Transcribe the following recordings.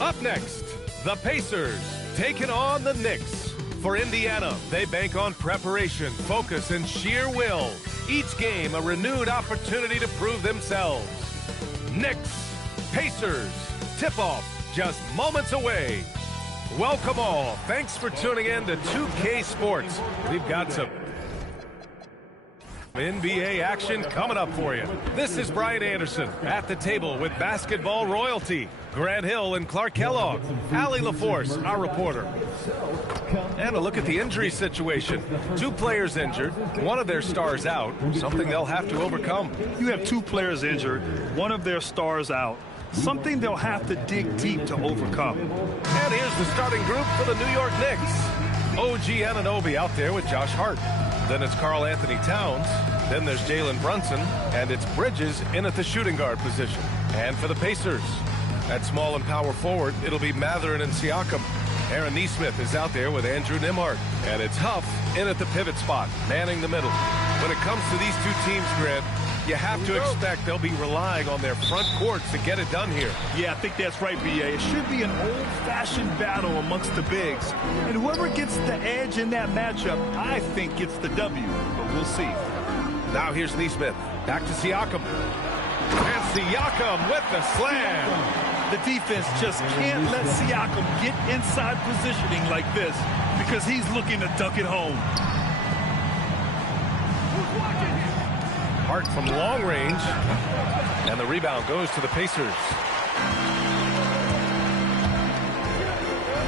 Up next, the Pacers taking on the Knicks. For Indiana, they bank on preparation, focus, and sheer will. Each game a renewed opportunity to prove themselves. Knicks, Pacers, tip-off just moments away. Welcome all. Thanks for tuning in to 2K Sports. We've got some NBA action coming up for you. This is Brian Anderson at the table with basketball royalty. Grant Hill and Clark Kellogg. Allie LaForce, our reporter. And a look at the injury situation. 2 players injured, one of their stars out, something they'll have to overcome. You have 2 players injured, one of their stars out, something they'll have to dig deep to overcome. And here's the starting group for the New York Knicks. OG Anunoby out there with Josh Hart. Then it's Karl Anthony Towns. Then there's Jalen Brunson. And it's Bridges in at the shooting guard position. And for the Pacers, at small and power forward, it'll be Mathurin and Siakam. Aaron Nesmith is out there with Andrew Nembhard. And it's Huff in at the pivot spot, manning the middle. When it comes to these 2 teams, Grant, you have to expect they'll be relying on their front courts to get it done here. Yeah, I think that's right, B.A. It should be an old-fashioned battle amongst the bigs. And whoever gets the edge in that matchup, I think gets the W. But we'll see. Now here's Nesmith. Back to Siakam. And Siakam with the slam. The defense just can't let Siakam get inside positioning like this because he's looking to duck it home. Hart from long range. And the rebound goes to the Pacers.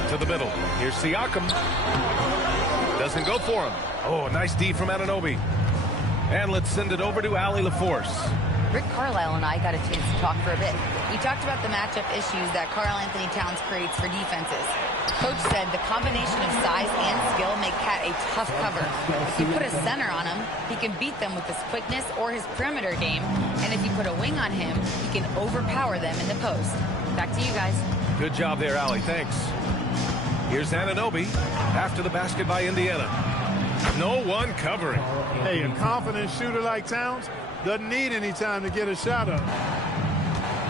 To the middle. Here's Siakam. Doesn't go for him. Oh, nice D from Anunoby. And let's send it over to Allie LaForce. Rick Carlisle and I got a chance to talk for a bit. We talked about the matchup issues that Karl Anthony Towns creates for defenses. Coach said the combination of size and skill make Cat a tough cover. If you put a center on him, he can beat them with his quickness or his perimeter game. And if you put a wing on him, he can overpower them in the post. Back to you guys. Good job there, Allie. Thanks. Here's Anunoby after the basket by Indiana. No one covering. Hey, a confident shooter like Towns doesn't need any time to get a shot up.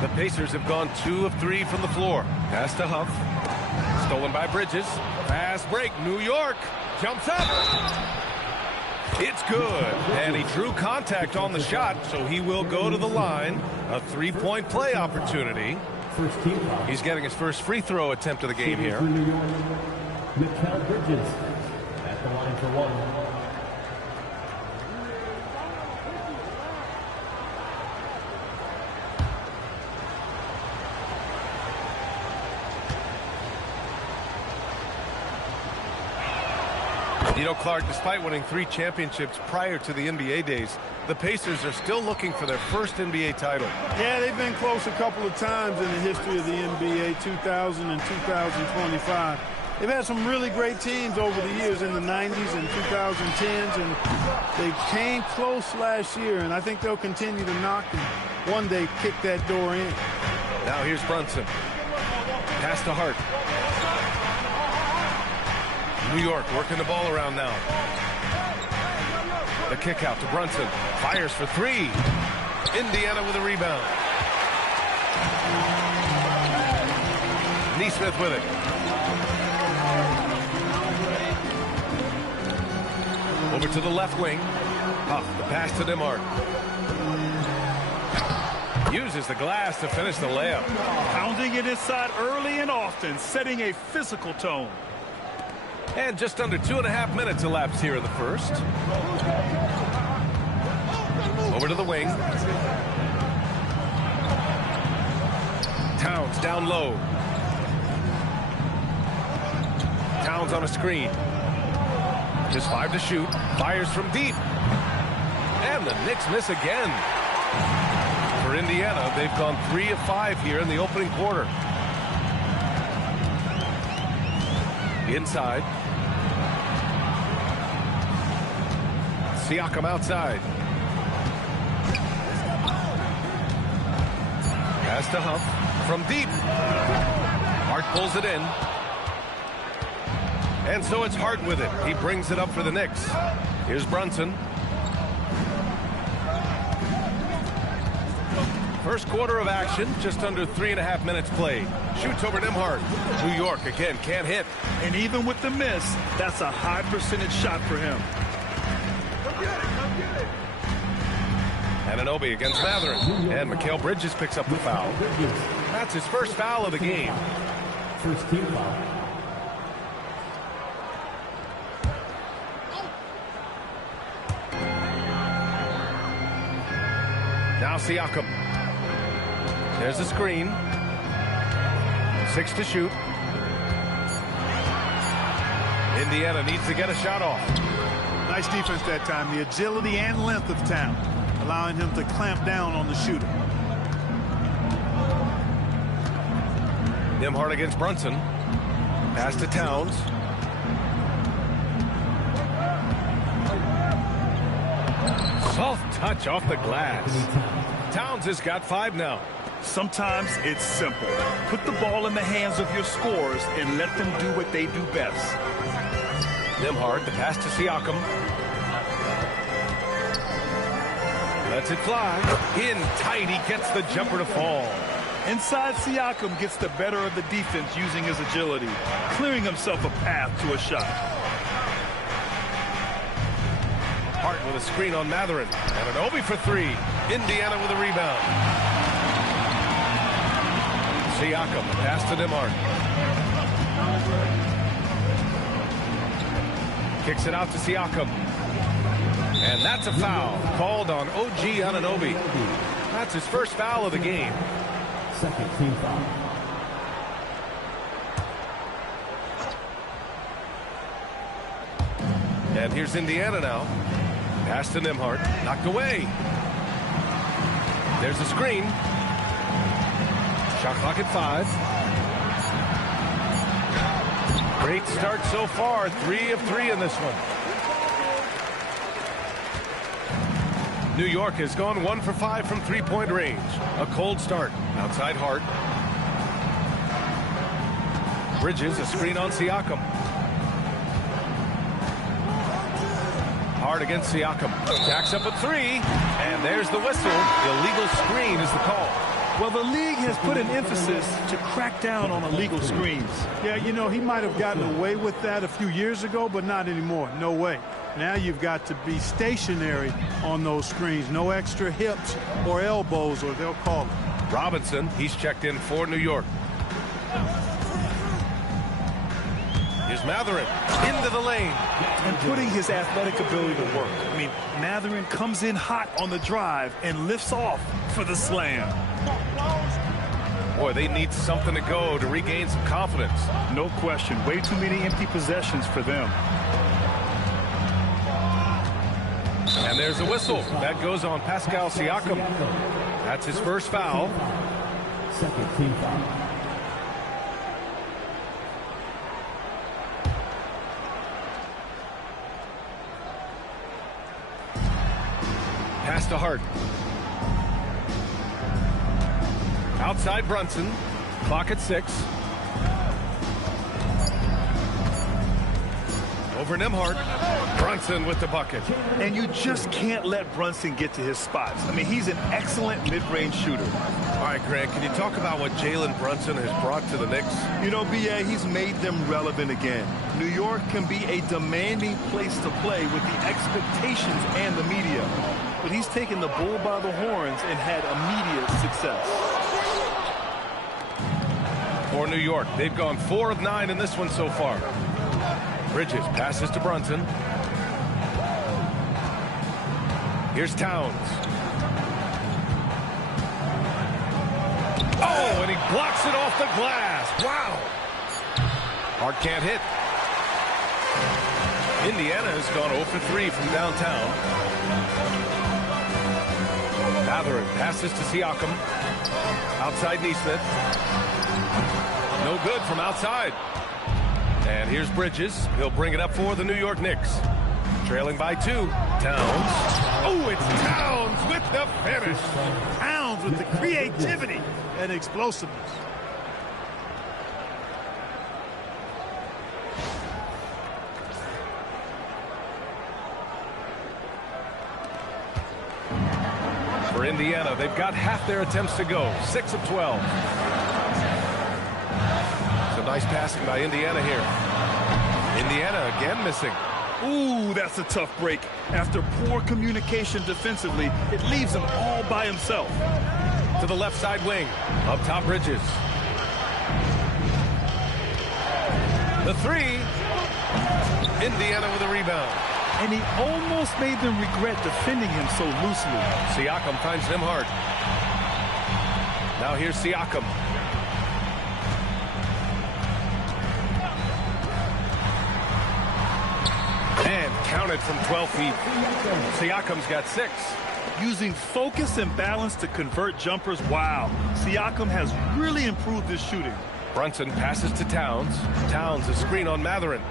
The Pacers have gone 2 of 3 from the floor. Pass to Huff. Stolen by Bridges. Fast break. New York jumps up. It's good. And he drew contact on the shot, so he will go to the line. A 3-point play opportunity. He's getting his first free throw attempt of the game here. Mikal Bridges at the line for 1. You know, Clark, despite winning 3 championships prior to the NBA days, the Pacers are still looking for their first NBA title. Yeah, they've been close a couple of times in the history of the NBA, 2000 and 2025. They've had some really great teams over the years in the 90s and 2010s, and they came close last year, and I think they'll continue to knock and one day kick that door in. Now here's Brunson. Pass to Hart. New York working the ball around now. The kick out to Brunson. Fires for 3. Indiana with a rebound. Nesmith with it. Over to the left wing. Huff, the pass to Nembhard. Uses the glass to finish the layup. Pounding it inside early and often, setting a physical tone. And just under 2.5 minutes elapsed here in the first. Over to the wing. Towns down low. Towns on a screen. Just 5 to shoot. Fires from deep. And the Knicks miss again. For Indiana, they've gone 3 of 5 here in the opening quarter. Inside. Siakam outside. Pass to Huff from deep. Hart pulls it in. And so it's Hart with it. He brings it up for the Knicks. Here's Brunson. First quarter of action, just under 3.5 minutes played. Shoots over Nembhard. New York again can't hit. And even with the miss, that's a high percentage shot for him. Anunoby against Mathurin. And Mikal Bridges picks up the foul. That's his first foul of the game. First team foul. Now Siakam. There's the screen. 6 to shoot. Indiana needs to get a shot off. Nice defense that time. The agility and length of Town, allowing him to clamp down on the shooter. Nembhard against Brunson. Pass to Towns. Soft touch off the glass. Towns has got 5 now. Sometimes it's simple. Put the ball in the hands of your scorers and let them do what they do best. Nembhard, the pass to Siakam. Lets it fly. In tight, he gets the jumper to fall. Inside, Siakam gets the better of the defense using his agility, clearing himself a path to a shot. Hart with a screen on Mathurin. Anunoby for 3. Indiana with a rebound. Siakam, pass to Nembhard. Kicks it out to Siakam. And that's a foul called on OG Anunoby. That's his first foul of the game. Second team foul. And here's Indiana now. Pass to Nembhard. Knocked away. There's a screen. Shot clock at 5. Great start so far. 3 of 3 in this one. New York has gone 1 for 5 from three-point range. A cold start. Outside Hart. Bridges, a screen on Siakam. Hart against Siakam. Jacks up a 3. And there's the whistle. Illegal screen is the call. Well, the league has put an emphasis to crack down on illegal screens. Yeah, you know, he might have gotten away with that a few years ago, but not anymore. No way. Now you've got to be stationary on those screens. No extra hips or elbows, or they'll call it. Robinson, he's checked in for New York. Here's Mathurin into the lane. And putting his athletic ability to work. I mean, Mathurin comes in hot on the drive and lifts off for the slam. Boy, they need something to go to regain some confidence. No question. Way too many empty possessions for them. And there's a whistle. That goes on Pascal Siakam. That's his first foul. Second team foul. Pass to Hart. Outside Brunson. Clock at 6. Over Nembhard. Brunson with the bucket. And you just can't let Brunson get to his spots. I mean, he's an excellent mid-range shooter. All right, Grant, can you talk about what Jalen Brunson has brought to the Knicks? You know, B.A., he's made them relevant again. New York can be a demanding place to play with the expectations and the media. But he's taken the bull by the horns and had immediate success. For New York, they've gone 4 of 9 in this one so far. Bridges passes to Brunson. Here's Towns. Oh, and he blocks it off the glass. Wow. Hart can't hit. Indiana has gone 0 for 3 from downtown. Mathurin passes to Siakam. Outside Neesmith. No good from outside. And here's Bridges. He'll bring it up for the New York Knicks. Trailing by 2. Towns. Oh, it's Towns with the finish. Towns with the creativity and explosiveness. For Indiana, they've got half their attempts to go. 6 of 12. Nice passing by Indiana here. Indiana again missing. Ooh, that's a tough break. After poor communication defensively, it leaves him all by himself. To the left side wing. Up top, Bridges. The three. Indiana with a rebound. And he almost made them regret defending him so loosely. Siakam finds him hard. Now here's Siakam. And counted from 12 feet. Siakam's got 6. Using focus and balance to convert jumpers, wow. Siakam has really improved his shooting. Brunson passes to Towns. Towns, a screen on Matherin.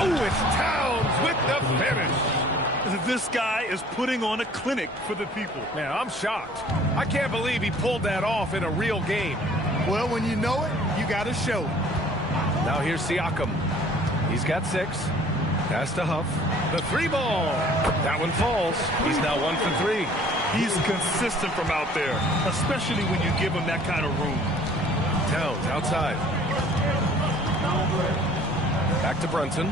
Oh, it's Towns with the finish. This guy is putting on a clinic for the people. Man, I'm shocked. I can't believe he pulled that off in a real game. Well, when you know it, you got to show it. Now here's Siakam. He's got 6. Pass to Huff. The 3 ball. That one falls. He's now 1 for 3. He's consistent from out there, especially when you give him that kind of room. Towns outside. Back to Brunson.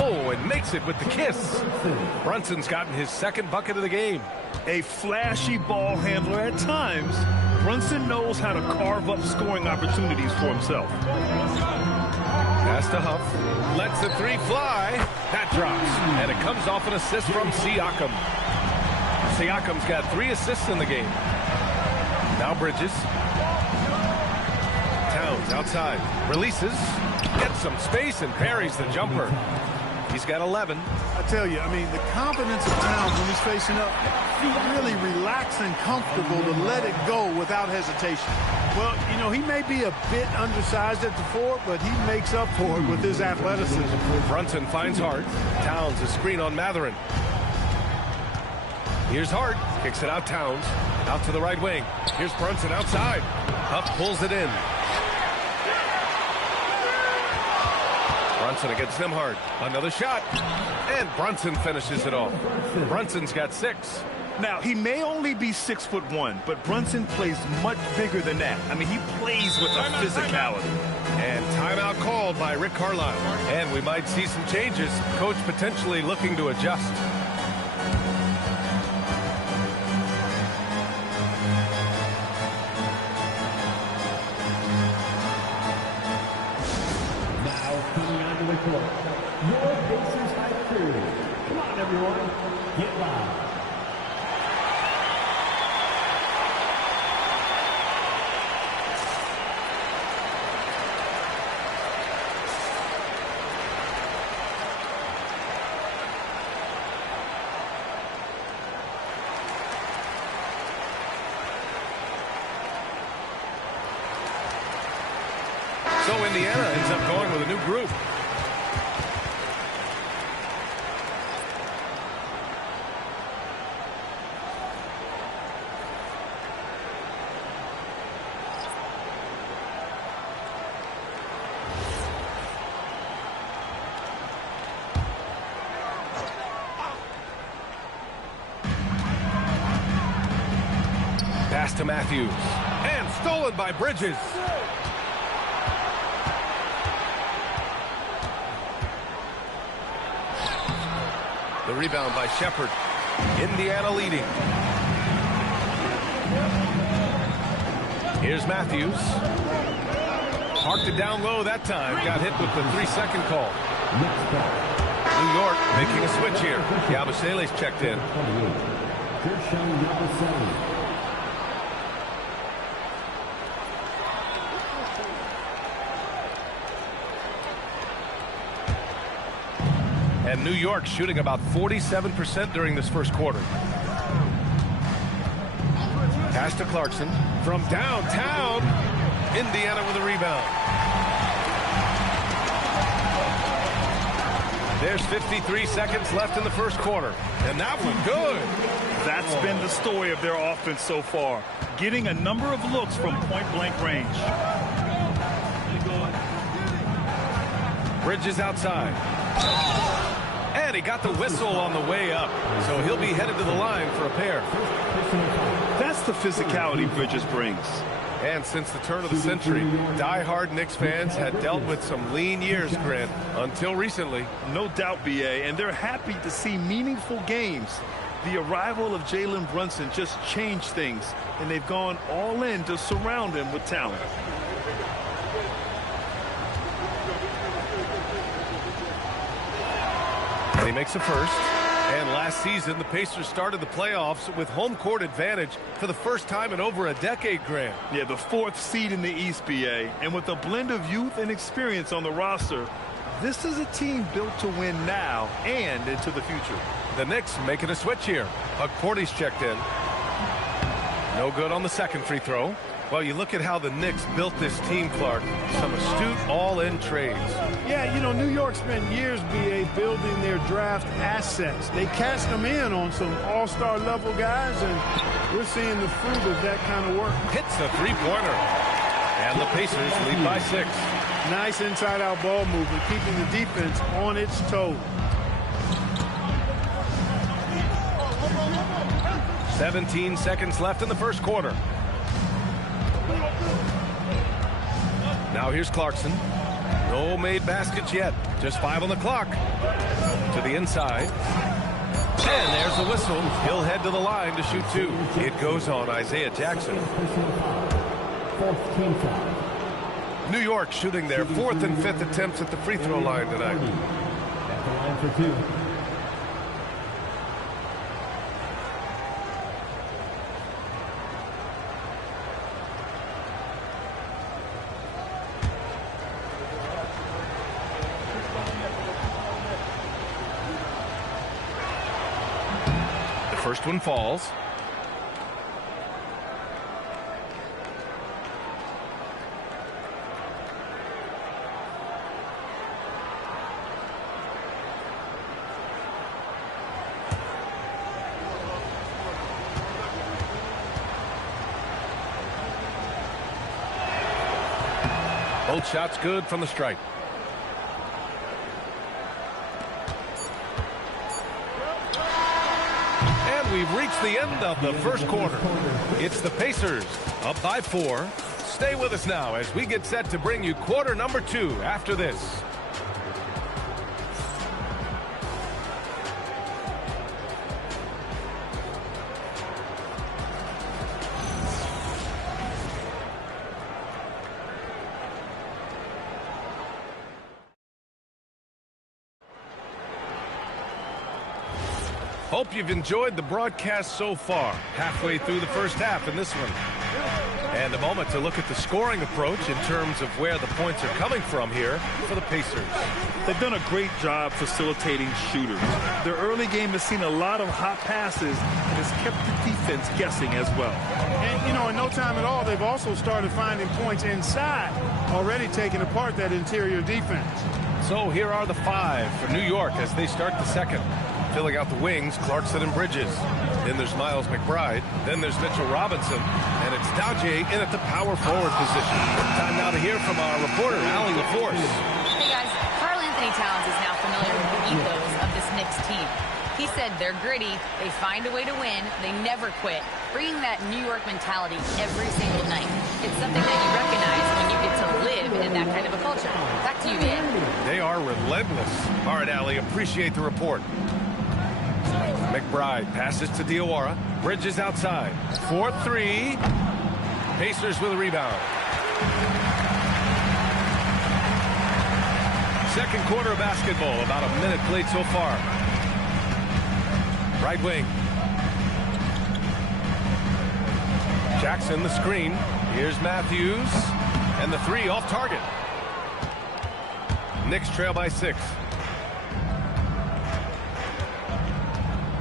Oh, and makes it with the kiss. Brunson's gotten his 2nd bucket of the game. A flashy ball handler at times, Brunson knows how to carve up scoring opportunities for himself. Pass to Huff. Lets the 3 fly. That drops. And it comes off an assist from Siakam. Siakam's got 3 assists in the game. Now Bridges. Towns outside. Releases. Gets some space and parries the jumper. He's got 11. I tell you, I mean, the confidence of Towns when he's facing up, he's really relaxed and comfortable to let it go without hesitation. Well, you know, he may be a bit undersized at the 4, but he makes up for it with his athleticism. Brunson finds Hart. Towns a screen on Matherin. Here's Hart. Kicks it out Towns. Out to the right wing. Here's Brunson outside. Huff pulls it in. Brunson against Nimhard. Another shot. And Brunson finishes it off. Brunson's got 6. Now, he may only be 6'1", but Brunson plays much bigger than that. I mean, he plays with a physicality. And timeout called by Rick Carlisle. And we might see some changes. Coach potentially looking to adjust. Your Pacers High Crew. Come on, everyone. Get loud. So Indiana ends up going with a new group. Pass to Matthews. And stolen by Bridges. The rebound by Shepard. Indiana leading. Here's Matthews. Parked it down low that time. Got hit with the 3-second call. New York making a switch here. Yabusele's checked in. And New York shooting about 47% during this first quarter. Pass to Clarkson from downtown. Indiana with a rebound. There's 53 seconds left in the first quarter. And that one good. That's been the story of their offense so far. Getting a number of looks from point-blank range. Bridges outside. And he got the whistle on the way up, so he'll be headed to the line for a pair. That's the physicality Bridges brings. And since the turn of the century, die-hard Knicks fans had dealt with some lean years, Grant, until recently. No doubt, B.A., and they're happy to see meaningful games. The arrival of Jalen Brunson just changed things, and they've gone all in to surround him with talent. He makes a first. And last season, the Pacers started the playoffs with home court advantage for the first time in over a decade, Grant. Yeah, the 4th seed in the East, B.A., and with a blend of youth and experience on the roster, this is a team built to win now and into the future. The Knicks making a switch here. Porty's checked in. No good on the second free throw. Well, you look at how the Knicks built this team, Clark. Some astute all-in trades. Yeah, you know, New York spent years, B.A., building their draft assets. They cashed them in on some all-star level guys, and we're seeing the fruit of that kind of work. Hits the three-pointer. And the Pacers lead by 6. Nice inside-out ball movement, keeping the defense on its toes. 17 seconds left in the first quarter. Now here's Clarkson. No made baskets yet. Just 5 on the clock. To the inside. And there's the whistle. He'll head to the line to shoot 2. It goes on Isaiah Jackson. New York shooting their 4th and 5th attempts at the free throw line tonight. At the line for 2. First one falls. Both shots good from the stripe. We've reached the end of the first quarter. It's the Pacers up by 4. Stay with us now as we get set to bring you quarter number 2 after this. Hope you've enjoyed the broadcast so far. Halfway through the first half in this one. And a moment to look at the scoring approach in terms of where the points are coming from here for the Pacers. They've done a great job facilitating shooters. Their early game has seen a lot of hot passes and has kept the defense guessing as well. And, you know, in no time at all, they've also started finding points inside, already taking apart that interior defense. So here are the 5 for New York as they start the second. Filling out the wings, Clarkson and Bridges. Then there's Miles McBride. Then there's Mitchell Robinson. And it's Dodge in at the power forward position. Time now to hear from our reporter, Allie LaForce. Hey guys, Karl Anthony Towns is now familiar with the ethos of this Knicks team. He said they're gritty, they find a way to win, they never quit, bringing that New York mentality every single night. It's something that you recognize when you get to live in that kind of a culture. Back to you, Ian. They are relentless. All right, Allie, appreciate the report. McBride passes to Diawara. Bridges outside. 4-3. Pacers with a rebound. Second quarter of basketball. About a minute played so far. Right wing. Jackson the screen. Here's Matthews. And the 3 off target. Knicks trail by 6.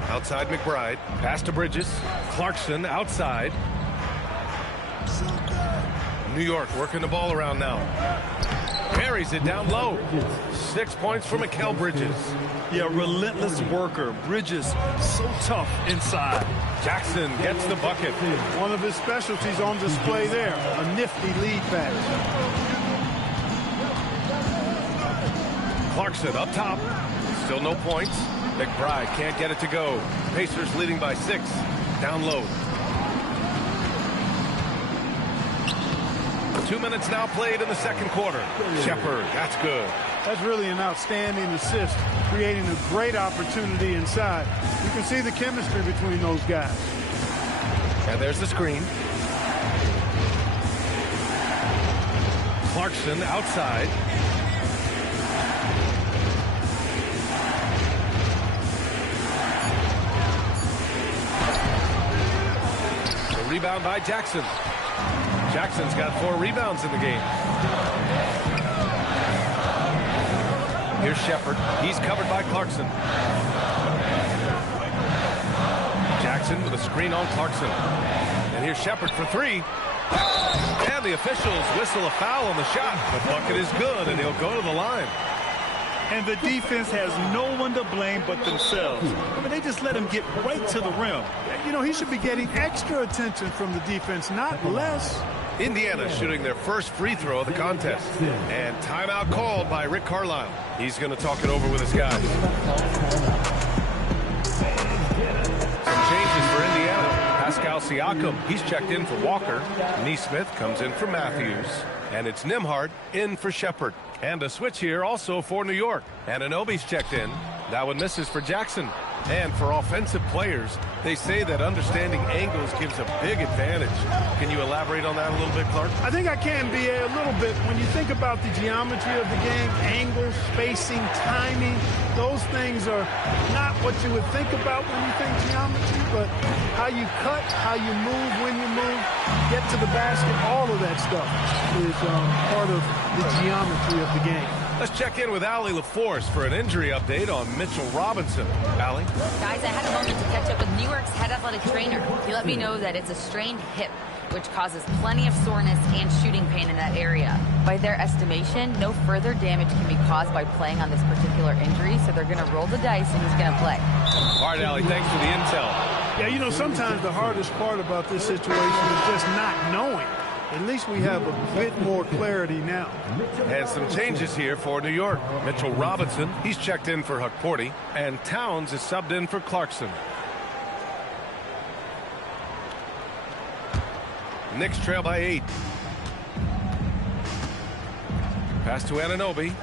Outside McBride. Pass to Bridges. Clarkson outside. New York working the ball around now. Carries it down low. 6 points for Mikal Bridges. Yeah, relentless worker. Bridges so tough inside. Jackson gets the bucket. One of his specialties on display there. A nifty lead pass. Clarkson up top. Still no points. McBride can't get it to go. Pacers leading by 6. Down low. 2 minutes now played in the second quarter. Shepard, that's good. That's really an outstanding assist, creating a great opportunity inside. You can see the chemistry between those guys. And there's the screen. Clarkson outside. The rebound by Jackson. Jackson's got 4 rebounds in the game. Here's Shepard. He's covered by Clarkson. Jackson with a screen on Clarkson. And here's Shepard for 3. And the officials whistle a foul on the shot. The bucket is good, and he'll go to the line. And the defense has no one to blame but themselves. I mean, they just let him get right to the rim. You know, he should be getting extra attention from the defense, not less. Indiana shooting their first free throw of the contest. And timeout called by Rick Carlisle. He's going to talk it over with his guys. Some changes for Indiana. Pascal Siakam, he's checked in for Walker. Nesmith comes in for Matthews. And it's Nembhard in for Shepard. And a switch here also for New York. Anunoby's checked in. That one misses for Jackson. And for offensive players, they say that understanding angles gives a big advantage. Can you elaborate on that a little bit, Clark? I think I can, B.A., a little bit. When you think about the geometry of the game, angles, spacing, timing, those things are not what you would think about when you think geometry, but how you cut, how you move, when you move, get to the basket, all of that stuff is part of the geometry of the game. Let's check in with Allie LaForce for an injury update on Mitchell Robinson. Allie? Guys, I had a moment to catch up with New York's head athletic trainer. He let me know that it's a strained hip, which causes plenty of soreness and shooting pain in that area. By their estimation, no further damage can be caused by playing on this particular injury, so they're going to roll the dice and he's going to play. All right, Allie, thanks for the intel. Yeah, you know, sometimes the hardest part about this situation is just not knowing. At least we have a bit more clarity now. And some changes here for New York. Mitchell Robinson, he's checked in for Hukporti, and Towns is subbed in for Clarkson. Knicks trail by 8. Pass to Anunoby.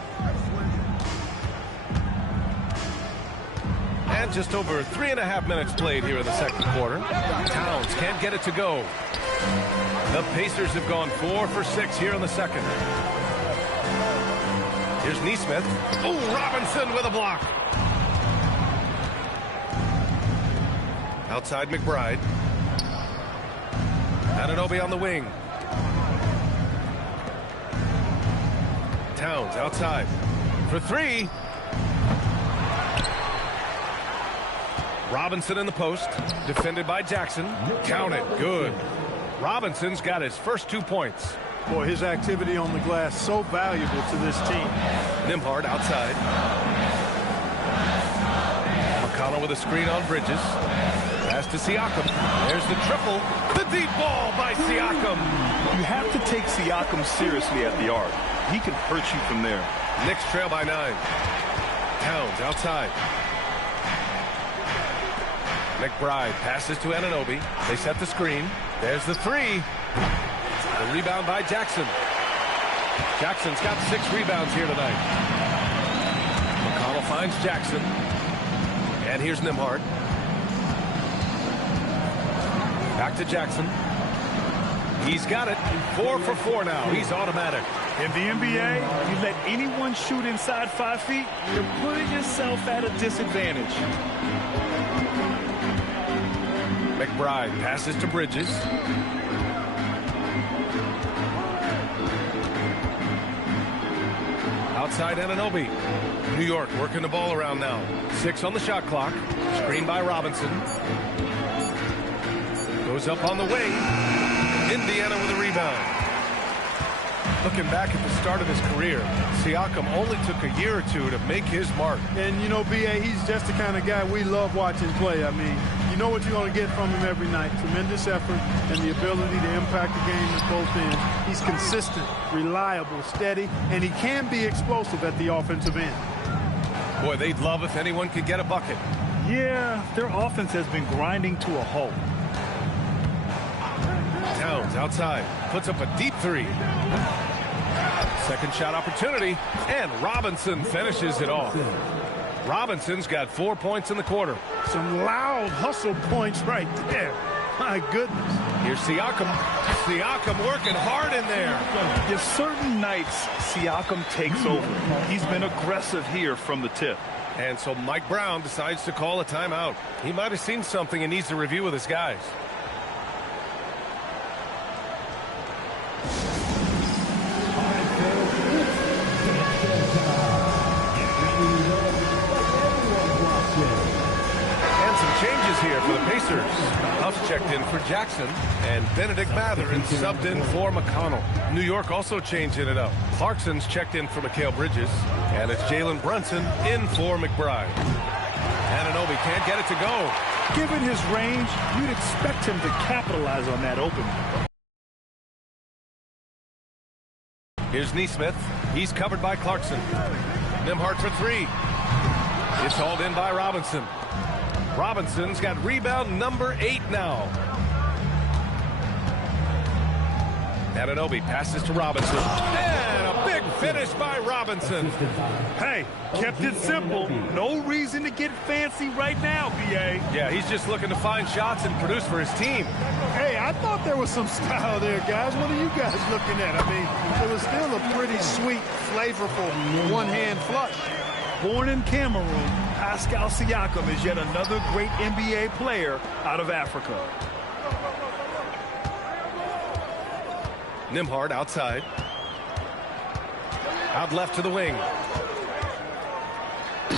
And just over 3.5 minutes played here in the second quarter. Towns can't get it to go. The Pacers have gone 4 for 6 here in the second. Here's Nesmith. Oh, Robinson with a block. Outside McBride. Anunoby on the wing. Towns outside for 3. Robinson in the post. Defended by Jackson. Count it. Good. Robinson's got his first 2 points. Boy, his activity on the glass so valuable to this team. Nembhard outside. McConnell with a screen on Bridges. Pass to Siakam. There's the triple. The deep ball by Siakam. You have to take Siakam seriously at the arc. He can hurt you from there. Knicks trail by 9. Towns outside. McBride passes to Anunoby. They set the screen. There's the 3. The rebound by Jackson. Jackson's got 6 rebounds here tonight. McConnell finds Jackson. And here's Nembhard. Back to Jackson. He's got it. 4 for 4 now. He's automatic. In the NBA, you let anyone shoot inside 5 feet, you're putting yourself at a disadvantage. McBride passes to Bridges. Outside Anunoby. New York working the ball around now. 6 on the shot clock. Screen by Robinson. Goes up on the wing. Indiana with a rebound. Looking back at the start of his career, Siakam only took a year or 2 to make his mark. And, you know, B.A., he's just the kind of guy we love watching play. I mean, you know what you're going to get from him every night. Tremendous effort and the ability to impact the game at both ends. He's consistent, reliable, steady, and he can be explosive at the offensive end. Boy, they'd love if anyone could get a bucket. Yeah, their offense has been grinding to a halt. Towns outside, puts up a deep three. Second shot opportunity, and Robinson finishes it off. Robinson's got 4 points in the quarter. Some loud hustle points right there. My goodness. Here's Siakam. Siakam working hard in there. If certain nights Siakam takes over, he's been aggressive here from the tip. And so Mike Brown decides to call a timeout. He might have seen something and needs to review with his guys. And some changes here for the Pacers. Huff's checked in for Jackson, and Benedict Mathurin subbed in for McConnell. New York also changing it up. Clarkson's checked in for Mikal Bridges, and it's Jalen Brunson in for McBride. Anunoby can't get it to go. Given his range, you'd expect him to capitalize on that opening. Here's Neesmith. He's covered by Clarkson. Nembhard for three. It's hauled in by Robinson. Robinson's got rebound number 8 now. Anunoby passes to Robinson. And a big finish by Robinson. Hey, kept it simple. No reason to get fancy right now, B.A. Yeah, he's just looking to find shots and produce for his team. Hey, I thought there was some style there, guys. What are you guys looking at? I mean, it was still a pretty sweet, flavorful one-hand flush. Born in Cameroon, Pascal Siakam is yet another great NBA player out of Africa. Nembhard outside. Out left to the wing.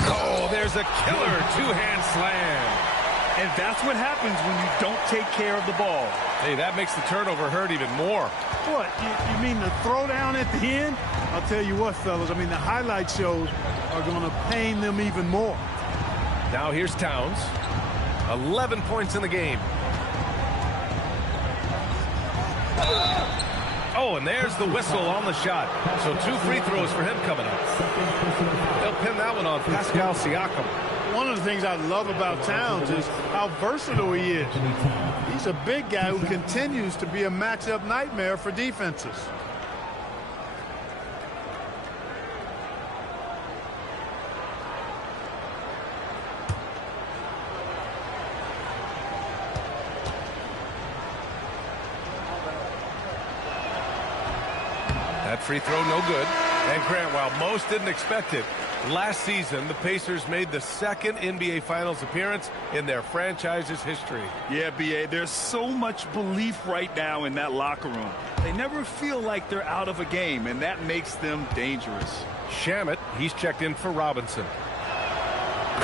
Oh, there's a killer two-hand slam. And that's what happens when you don't take care of the ball. Hey, that makes the turnover hurt even more. What, you mean the throwdown at the end? I'll tell you what, fellas, I mean, the highlight shows are going to pain them even more. Now here's Towns. 11 points in the game. Oh, and there's the whistle on the shot. So 2 free throws for him coming up. They'll pin that one on Pascal Siakam. One of the things I love about Towns is how versatile he is. He's a big guy who continues to be a matchup nightmare for defenses. That free throw no good. And Grant, while most didn't expect it, last season the Pacers made the second NBA Finals appearance in their franchise's history. Yeah, B.A., there's so much belief right now in that locker room. They never feel like they're out of a game, and that makes them dangerous. Shamet, he's checked in for Robinson.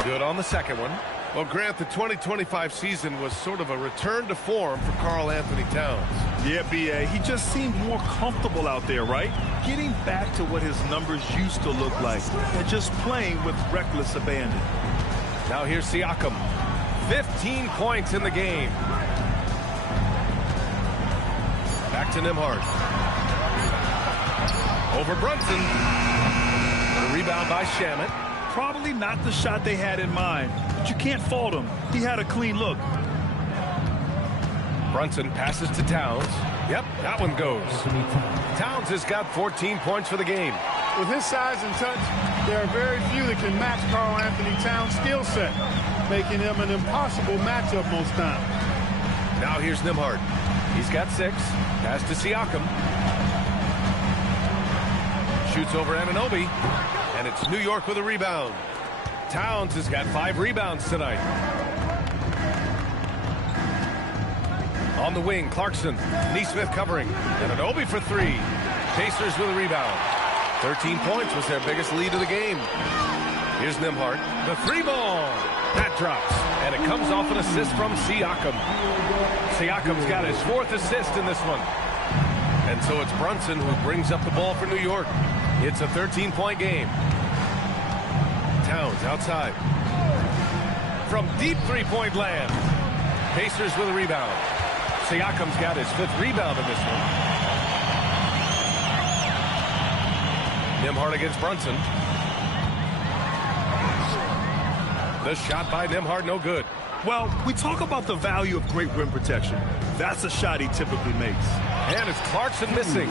Good on the second one. Well, Grant, the 2025 season was sort of a return to form for Karl Anthony Towns. Yeah, B.A., he just seemed more comfortable out there, right? Getting back to what his numbers used to look like and just playing with reckless abandon. Now here's Siakam. 15 points in the game. Back to Nembhard. Over Brunson. The rebound by Shamet. Probably not the shot they had in mind, but you can't fault him. He had a clean look. Brunson passes to Towns. Yep, that one goes. Towns has got 14 points for the game. With his size and touch, there are very few that can match Karl Anthony Towns' skill set, making him an impossible matchup most times. Now here's Nembhard. He's got 6. Pass to Siakam. Shoots over Anunoby. And it's New York with a rebound. Towns has got 5 rebounds tonight. On the wing, Clarkson. Neesmith covering. Anunoby for 3. Pacers with a rebound. 13 points was their biggest lead of the game. Here's Nembhard. The 3-ball. That drops. And it comes off an assist from Siakam. Siakam's got his 4th assist in this one. And so it's Brunson who brings up the ball for New York. It's a 13-point game. Towns outside. From deep three-point land. Pacers with a rebound. Siakam's got his 5th rebound in this one. Nembhard against Brunson. The shot by Nembhard, no good. Well, we talk about the value of great rim protection. That's a shot he typically makes. And it's Clarkson missing.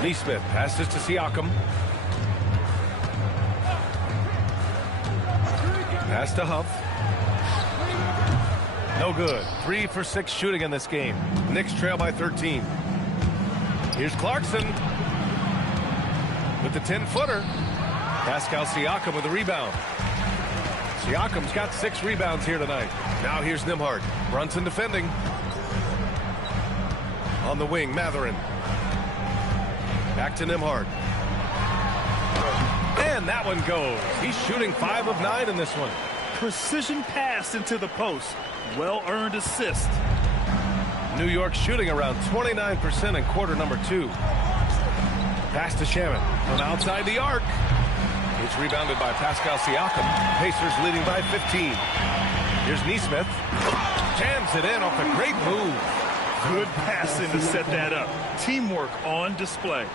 Neesmith passes to Siakam. Pass to Huff. No good. 3 for 6 shooting in this game. Knicks trail by 13. Here's Clarkson with the 10-footer. Pascal Siakam with the rebound. Siakam's got 6 rebounds here tonight. Now here's Nembhard. Brunson defending. On the wing, Mathurin. Back to Nembhard. And that one goes. He's shooting 5 of 9 in this one. Precision pass into the post. Well-earned assist. New York shooting around 29% in quarter number 2. Pass to Shaman from outside the arc. It's rebounded by Pascal Siakam. Pacers leading by 15. Here's Neesmith. Jams it in off a great move. Good passing to set that up. Teamwork on display.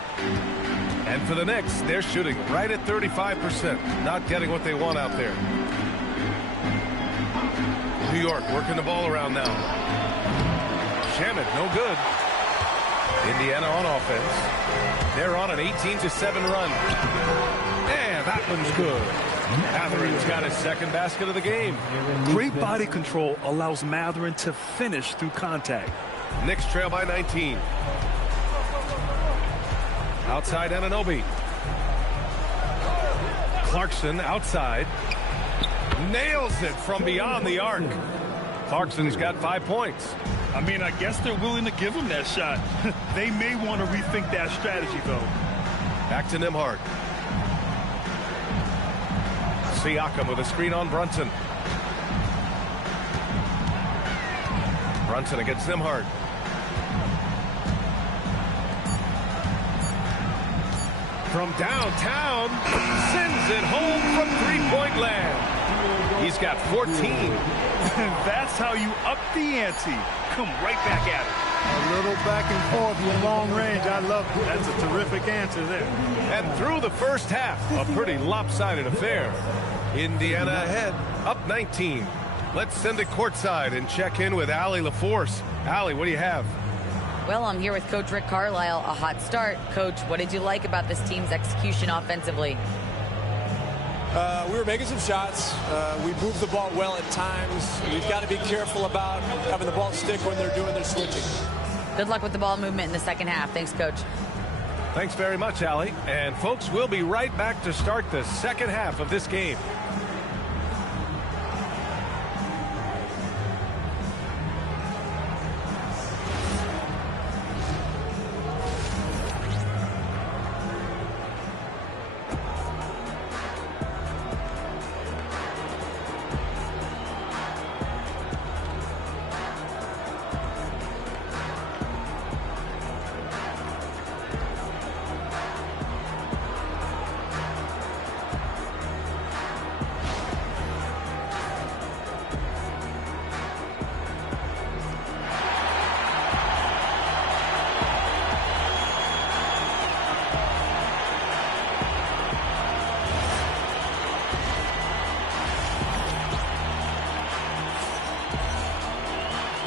And for the Knicks, they're shooting right at 35%. Not getting what they want out there. New York working the ball around now. Shaman, no good. Indiana on offense. They're on an 18-7 run. And that one's good. Mathurin's got his second basket of the game. Great body control allows Mathurin to finish through contact. Knicks trail by 19. Outside Anunoby. Clarkson outside. Nails it from beyond the arc. Clarkson's got 5 points. I mean, I guess they're willing to give him that shot. They may want to rethink that strategy, though. Back to Nembhard. Siakam with a screen on Brunson. Brunson against Nembhard. From downtown, sends it home from three-point land. He's got 14. That's how you up the ante. Come right back at it. A little back and forth with long range. I love it. That's a terrific answer there. And through the first half, a pretty lopsided affair. Indiana ahead, up 19. Let's send it courtside and check in with Allie LaForce. Allie, what do you have? Well, I'm here with Coach Rick Carlisle. A hot start. Coach, what did you like about this team's execution offensively? We were making some shots. We moved the ball well at times. We've got to be careful about having the ball stick when they're doing their switching. Good luck with the ball movement in the second half. Thanks, Coach. Thanks very much, Allie. And, folks, we'll be right back to start the second half of this game.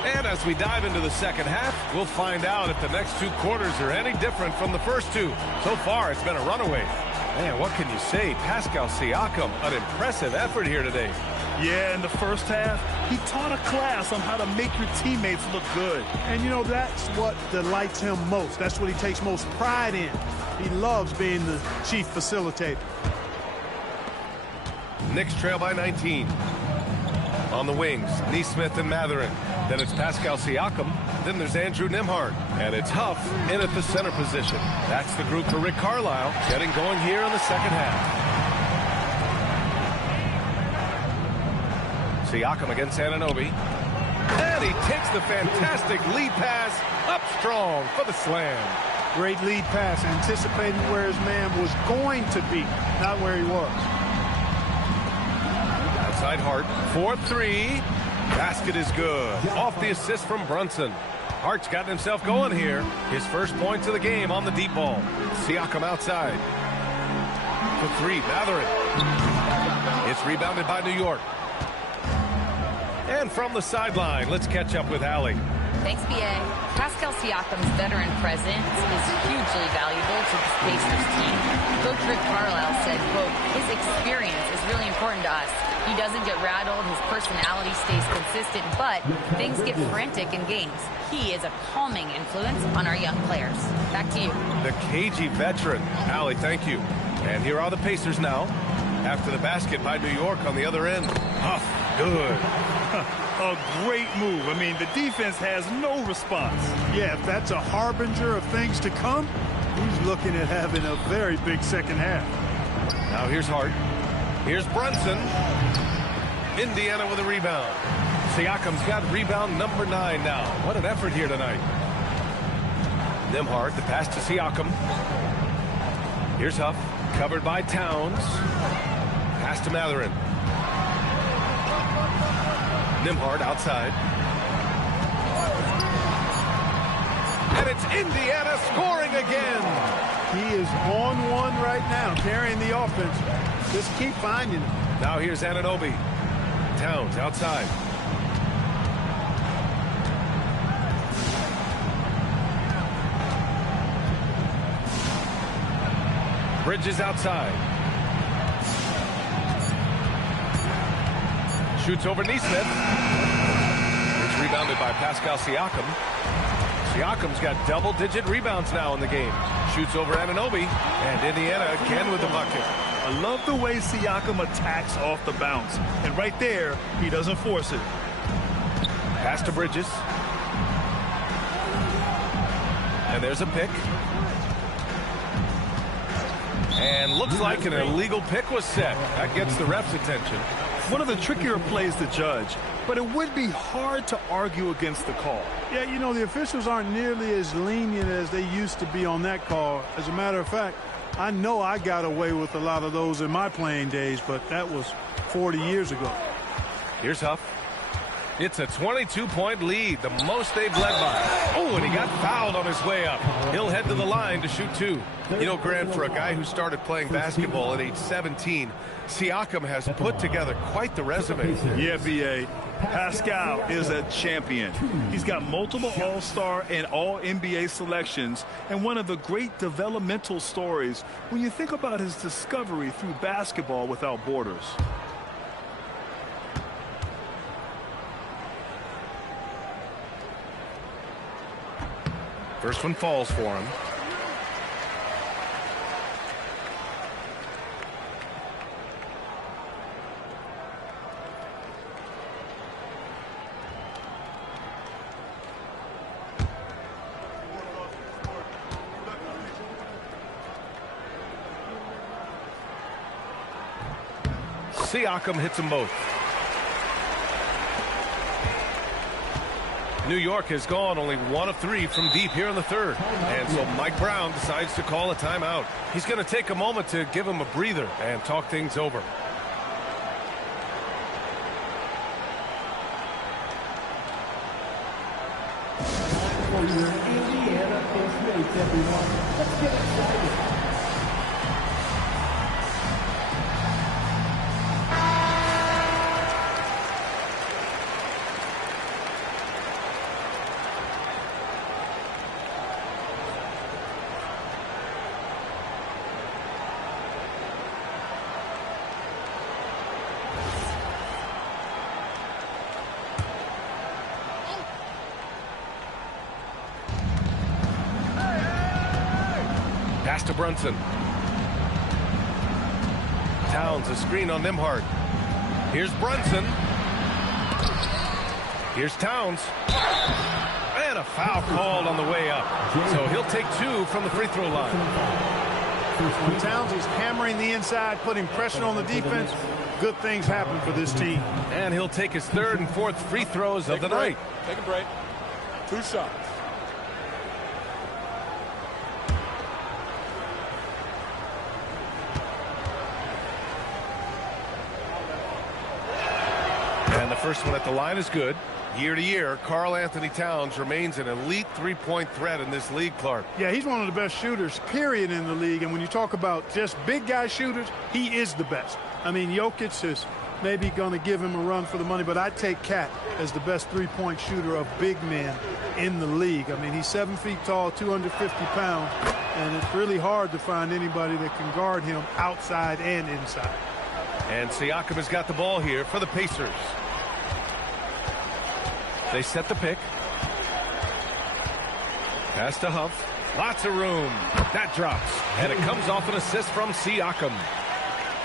And as we dive into the second half, we'll find out if the next 2 quarters are any different from the first 2. So far, it's been a runaway. Man, what can you say? Pascal Siakam, an impressive effort here today. Yeah, in the first half, he taught a class on how to make your teammates look good. And, you know, that's what delights him most. That's what he takes most pride in. He loves being the chief facilitator. Knicks trail by 19. On the wings, Neesmith and Mathurin. Then it's Pascal Siakam. Then there's Andrew Nembhard. And it's Huff in at the center position. That's the group for Rick Carlisle getting going here in the second half. Siakam against Anunoby. And he takes the fantastic lead pass up strong for the slam. Great lead pass, anticipating where his man was going to be, not where he was. Outside Hart, 4-3. Basket is good. Off the assist from Brunson. Hart's gotten himself going here. His first points of the game on the deep ball. Siakam outside. for three. Matherin. It's rebounded by New York. And from the sideline, let's catch up with Allie. Thanks, B.A. Pascal Siakam's veteran presence is hugely valuable to the Pacers team. Coach Rick Carlisle said, quote, his experience is really important to us. He doesn't get rattled, his personality stays consistent, but things get frantic in games. He is a calming influence on our young players. Back to you. The cagey veteran. Allie, thank you. And here are the Pacers now. After the basket by New York on the other end. Huff, good. A great move. I mean, the defense has no response. Yeah, if that's a harbinger of things to come, he's looking at having a very big second half. Now here's Hart. Here's Brunson. Indiana with a rebound. Siakam's got rebound number 9 now. What an effort here tonight. Nembhard, the pass to Siakam. Here's Huff, covered by Towns. Pass to Matherin. Nembhard outside. And it's Indiana scoring again. He is on one right now, carrying the offense. Just keep finding him. Now here's Anunoby. Towns outside. Bridges outside. Shoots over Neesmith. It's rebounded by Pascal Siakam. Siakam's got double-digit rebounds now in the game. Shoots over Anunoby. And Indiana again with the bucket. I love the way Siakam attacks off the bounce. And right there, he doesn't force it. Pass to Bridges. And there's a pick. And looks like an illegal pick was set. That gets the ref's attention. One of the trickier plays to judge, but it would be hard to argue against the call. Yeah, you know, the officials aren't nearly as lenient as they used to be on that call. As a matter of fact, I know I got away with a lot of those in my playing days, but that was 40 years ago. Here's Huff. It's a 22-point lead, the most they've led by. Oh, and he got fouled on his way up. He'll head to the line to shoot two. You know, Grant, for a guy who started playing basketball at age 17, Siakam has put together quite the resume. Yeah, B.A. Pascal is a champion. He's got multiple All-Star and All-NBA selections, and one of the great developmental stories when you think about his discovery through basketball without borders. First one falls for him. Siakam hits them both. New York has gone only 1 of 3 from deep here in the third. And so Mike Brown decides to call a timeout. He's going to take a moment to give him a breather and talk things over. For your Indiana Pacers, everyone. Let's get excited. Pass to Brunson. Towns, a screen on Nembhard. Here's Brunson. Here's Towns. And a foul called on the way up. So he'll take 2 from the free throw line. When Towns is hammering the inside, putting pressure on the defense, good things happen for this team. And he'll take his 3rd and 4th free throws of the night. Take a break. 2 shots. And the the first one at the line is good. Year to year, Karl Anthony Towns remains an elite three-point threat in this league, Clark. Yeah, he's one of the best shooters, period, in the league. And when you talk about just big guy shooters, he is the best. I mean, Jokic is maybe going to give him a run for the money, but I'd take Cat as the best three-point shooter of big men in the league. I mean, he's 7 feet tall, 250 pounds, and it's really hard to find anybody that can guard him outside and inside. And Siakam has got the ball here for the Pacers. They set the pick. Pass to Huff. Lots of room. That drops. And it comes off an assist from Siakam.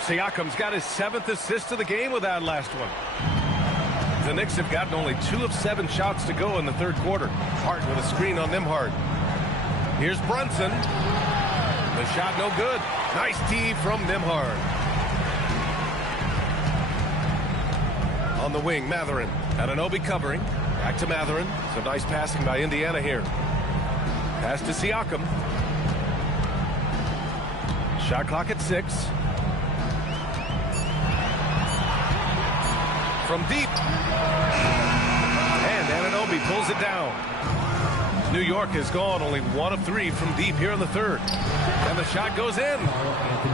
Siakam's got his 7th assist of the game with that last one. The Knicks have gotten only 2 of 7 shots to go in the third quarter. Hart with a screen on Nembhard. Here's Brunson. The shot no good. Nice D from Nembhard. On the wing, Mathurin. Anunoby covering. Back to Mathurin. Some nice passing by Indiana here. Pass to Siakam. Shot clock at 6. From deep. And Anunoby pulls it down. New York has gone only 1 of 3 from deep here in the third. And the shot goes in.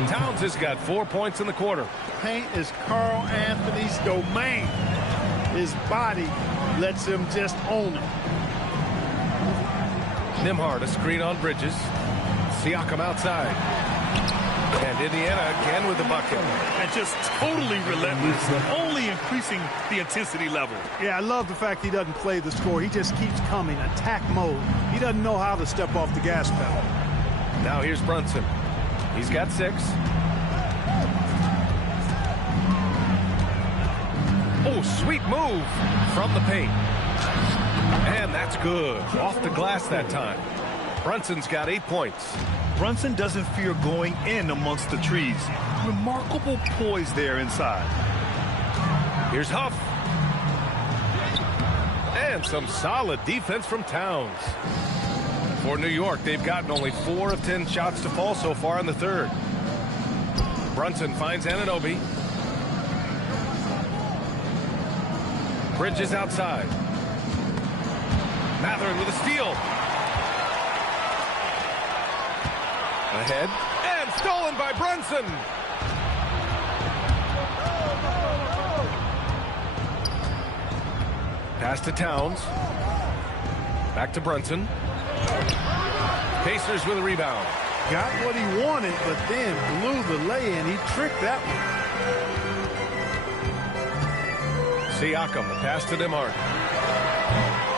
Towns has got 4 points in the quarter. Paint is Karl Anthony's domain. His body lets him just own it. Nembhard, a screen on Bridges. Siakam outside. And Indiana again with the bucket. And just totally relentless, only increasing the intensity level. Yeah, I love the fact he doesn't play the score. He just keeps coming, attack mode. He doesn't know how to step off the gas pedal. Now here's Brunson. He's got 6. Oh, sweet move from the paint. And that's good. Off the glass that time. Brunson's got 8 points. Brunson doesn't fear going in amongst the trees. Remarkable poise there inside. Here's Huff. And some solid defense from Towns. For New York, they've gotten only 4 of 10 shots to fall so far in the third. Brunson finds Anunoby. Bridges outside. Mathurin with a steal. Ahead. And stolen by Brunson. Pass to Towns. Back to Brunson. Pacers with a rebound. Got what he wanted, but then blew the lay-in. He tricked that one. Siakam, the pass to Nembhard.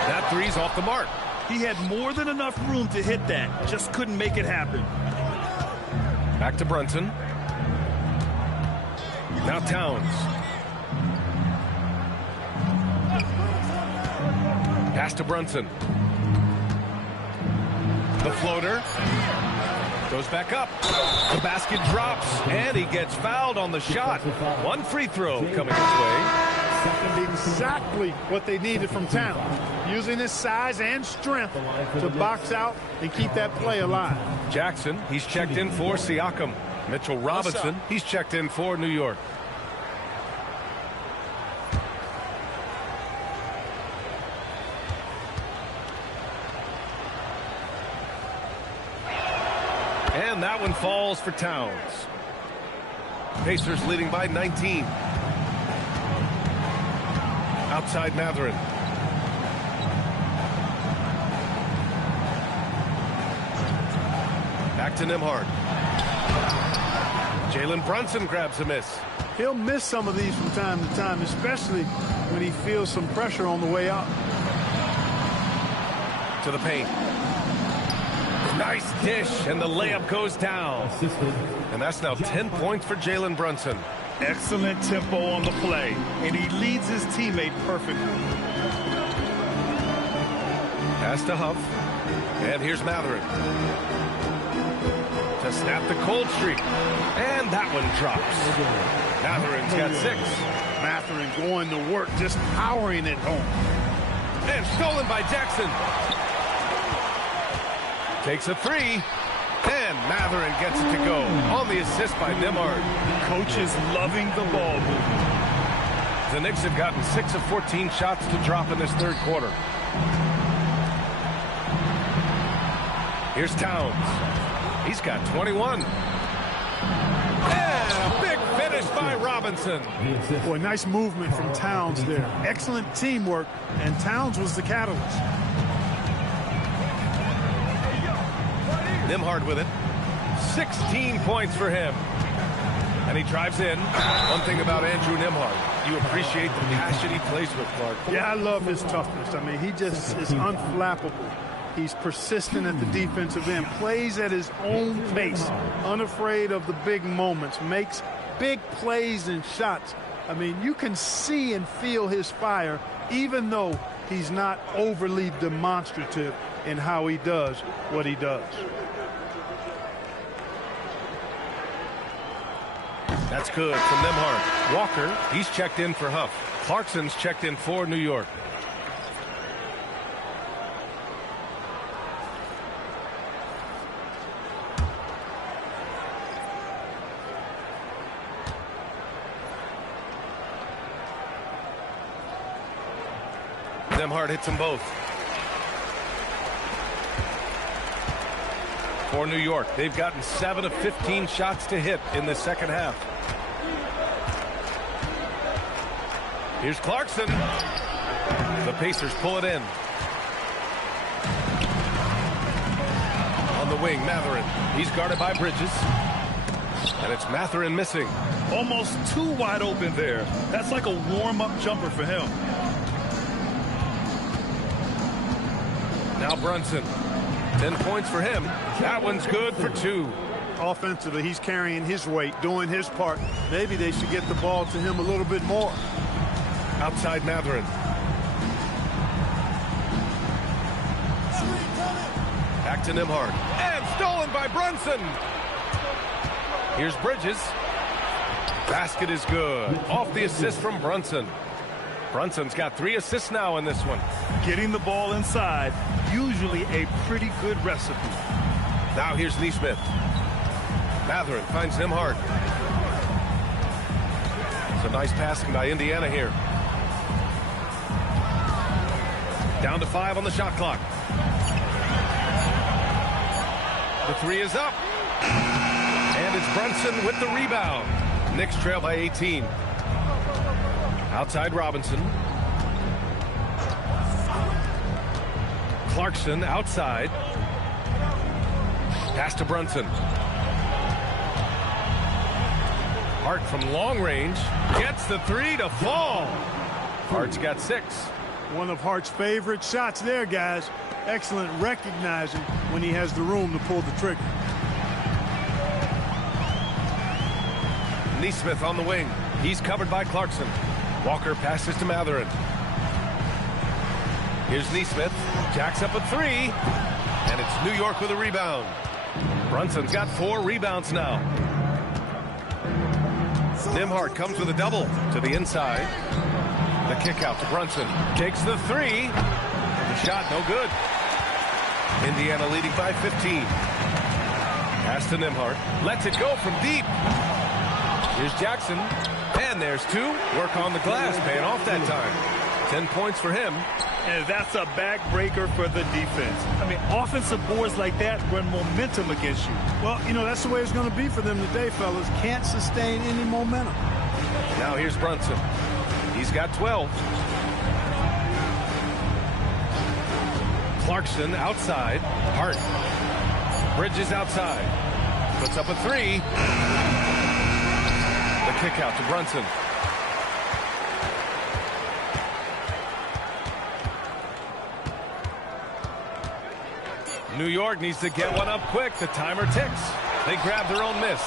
That three's off the mark. He had more than enough room to hit that. Just couldn't make it happen. Back to Brunson. Now Towns. Pass to Brunson. The floater. Goes back up. The basket drops, and he gets fouled on the shot. 1 free throw coming his way. Exactly what they needed from Towns. Using his size and strength to box out and keep that play alive. Jackson, he's checked in for Siakam. Mitchell Robinson, he's checked in for New York. And that one falls for Towns. Pacers leading by 19. Outside Mathurin. Back to Nembhard. Jalen Brunson grabs a miss. He'll miss some of these from time to time, especially when he feels some pressure on the way up. To the paint. Nice dish, and the layup goes down. And that's now 10 points for Jalen Brunson. Excellent tempo on the play, and he leads his teammate perfectly. Pass to Huff. And here's Mathurin. To snap the cold streak. And that one drops. Mathurin's got 6. Mathurin going to work, just powering it home. And stolen by Jackson. Takes a 3. And Mathurin gets it to go on the assist by Nembhard. Coach is loving the ball movement. The Knicks have gotten 6 of 14 shots to drop in this third quarter. Here's Towns. He's got 21. And a big finish by Robinson. Boy, nice movement from Towns there. Excellent teamwork, and Towns was the catalyst. Nembhard with it. 16 points for him. And he drives in. One thing about Andrew Nembhard, you appreciate the passion he plays with, Clark. Yeah, I love his toughness. I mean, he just is unflappable. He's persistent at the defensive end, plays at his own pace, unafraid of the big moments, makes big plays and shots. I mean, you can see and feel his fire, even though he's not overly demonstrative in how he does what he does. That's good from Nembhard. Walker, he's checked in for Huff. Clarkson's checked in for New York. Nembhard hits them both. For New York, they've gotten 7 of 15 shots to hit in the second half. Here's Clarkson. The Pacers pull it in. On the wing, Mathurin. He's guarded by Bridges. And it's Mathurin missing. Almost too wide open there. That's like a warm-up jumper for him. Now Brunson. 10 points for him. That one's good for 2. Offensively, he's carrying his weight, doing his part. Maybe they should get the ball to him a little bit more. Outside Mathurin. Back to Nembhard. And stolen by Brunson. Here's Bridges. Basket is good. Off the assist from Brunson. Brunson's got 3 assists now in this one. Getting the ball inside, usually a pretty good recipe. Now here's Neesmith. Mathurin finds Nembhard. Some nice passing by Indiana here. Down to 5 on the shot clock. The 3 is up. And it's Brunson with the rebound. Knicks trail by 18. Outside Robinson. Clarkson outside. Pass to Brunson. Hart from long range gets the 3 to fall. Hart's got 6. One of Hart's favorite shots there, guys. Excellent recognizing when he has the room to pull the trigger. Neesmith on the wing. He's covered by Clarkson. Walker passes to Mathurin. Here's Neesmith. Jacks up a 3. And it's New York with a rebound. Brunson's got 4 rebounds now. Nembhard comes with a double to the inside. The kick out to Brunson. Takes the 3. The shot no good. Indiana leading by 15. Pass to Nembhard. Lets it go from deep. Here's Jackson. And there's 2. Work on the glass, paying off that time. 10 points for him. And that's a backbreaker for the defense. I mean, offensive boards like that run momentum against you. Well, you know, that's the way it's going to be for them today, fellas. Can't sustain any momentum. Now here's Brunson. He's got 12. Clarkson outside. Hart. Bridges outside. Puts up a 3. The kick out to Brunson. New York needs to get one up quick. The timer ticks. They grab their own miss.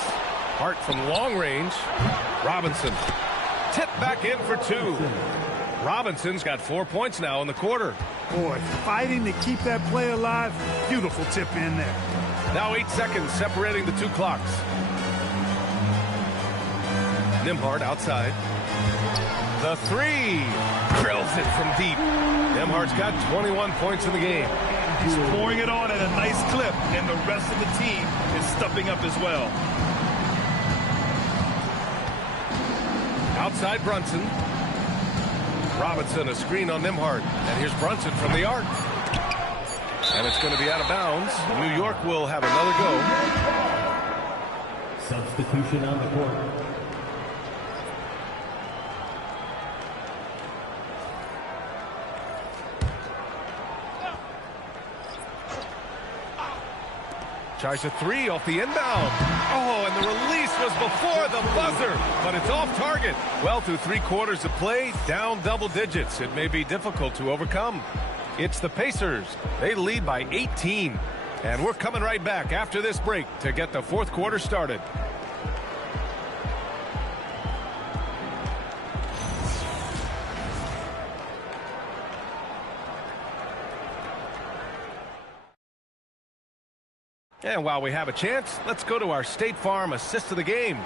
Hart from long range. Robinson. Tipped back in for 2. Robinson's got 4 points now in the quarter. Boy, fighting to keep that play alive. Beautiful tip in there. Now 8 seconds separating the 2 clocks. Nembhard outside. The 3. Drills it from deep. Nembhard's got 21 points in the game. He's pouring it on at a nice clip, and the rest of the team is stepping up as well. Outside Brunson. Robinson, a screen on Nembhard. And here's Brunson from the arc. And it's going to be out of bounds. New York will have another go. Substitution on the court. Tries a three off the inbound. Oh, and the release was before the buzzer, but it's off target. Well, through 3 quarters of play, down double digits. It may be difficult to overcome. It's the Pacers. They lead by 18. And we're coming right back after this break to get the 4th quarter started. And while we have a chance, let's go to our State Farm assist of the game.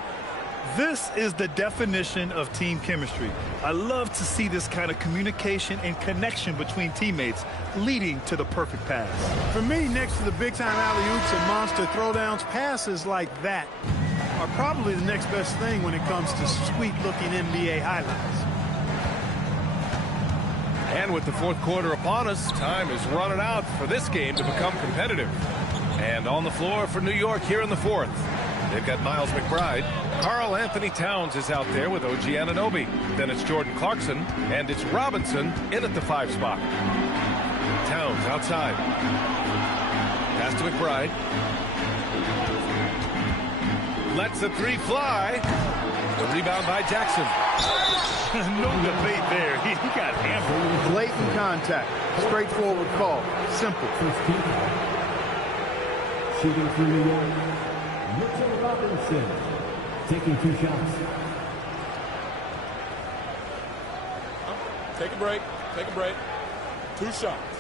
This is the definition of team chemistry. I love to see this kind of communication and connection between teammates leading to the perfect pass. For me, next to the big-time alley-oops and monster throwdowns, passes like that are probably the next best thing when it comes to sweet-looking NBA highlights. And with the 4th quarter upon us, time is running out for this game to become competitive. And on the floor for New York here in the 4th. They've got Miles McBride. Karl Anthony Towns is out there with OG Anunoby. Then it's Jordan Clarkson, and it's Robinson in at the 5 spot. Towns outside. Pass to McBride. Lets the 3 fly. The rebound by Jackson. No debate there. He got hammered. Blatant contact. Straightforward call. Simple. Shooting for New York, Mitchell Robinson, taking 2 shots. Take a break. Take a break. 2 shots.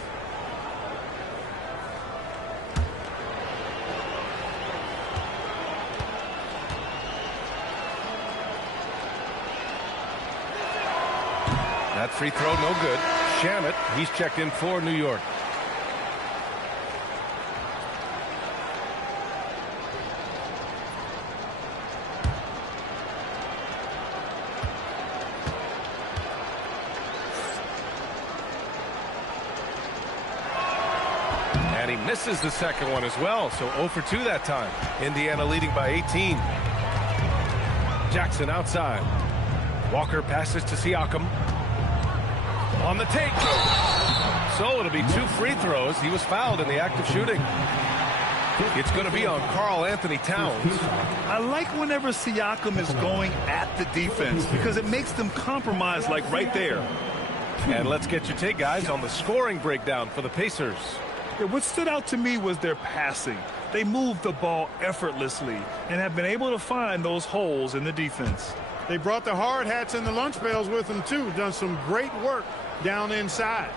That free throw no good. Shamet, he's checked in for New York. Misses the second one as well, so 0 for 2 that time. Indiana leading by 18. Jackson outside. Walker passes to Siakam. On the take. So it'll be 2 free throws. He was fouled in the act of shooting. It's going to be on Karl Anthony Towns. I like whenever Siakam is going at the defense because it makes them compromise like right there. And let's get your take, guys, on the scoring breakdown for the Pacers. Yeah, what stood out to me was their passing. They moved the ball effortlessly and have been able to find those holes in the defense. They brought the hard hats and the lunch pails with them, too. Done some great work down inside.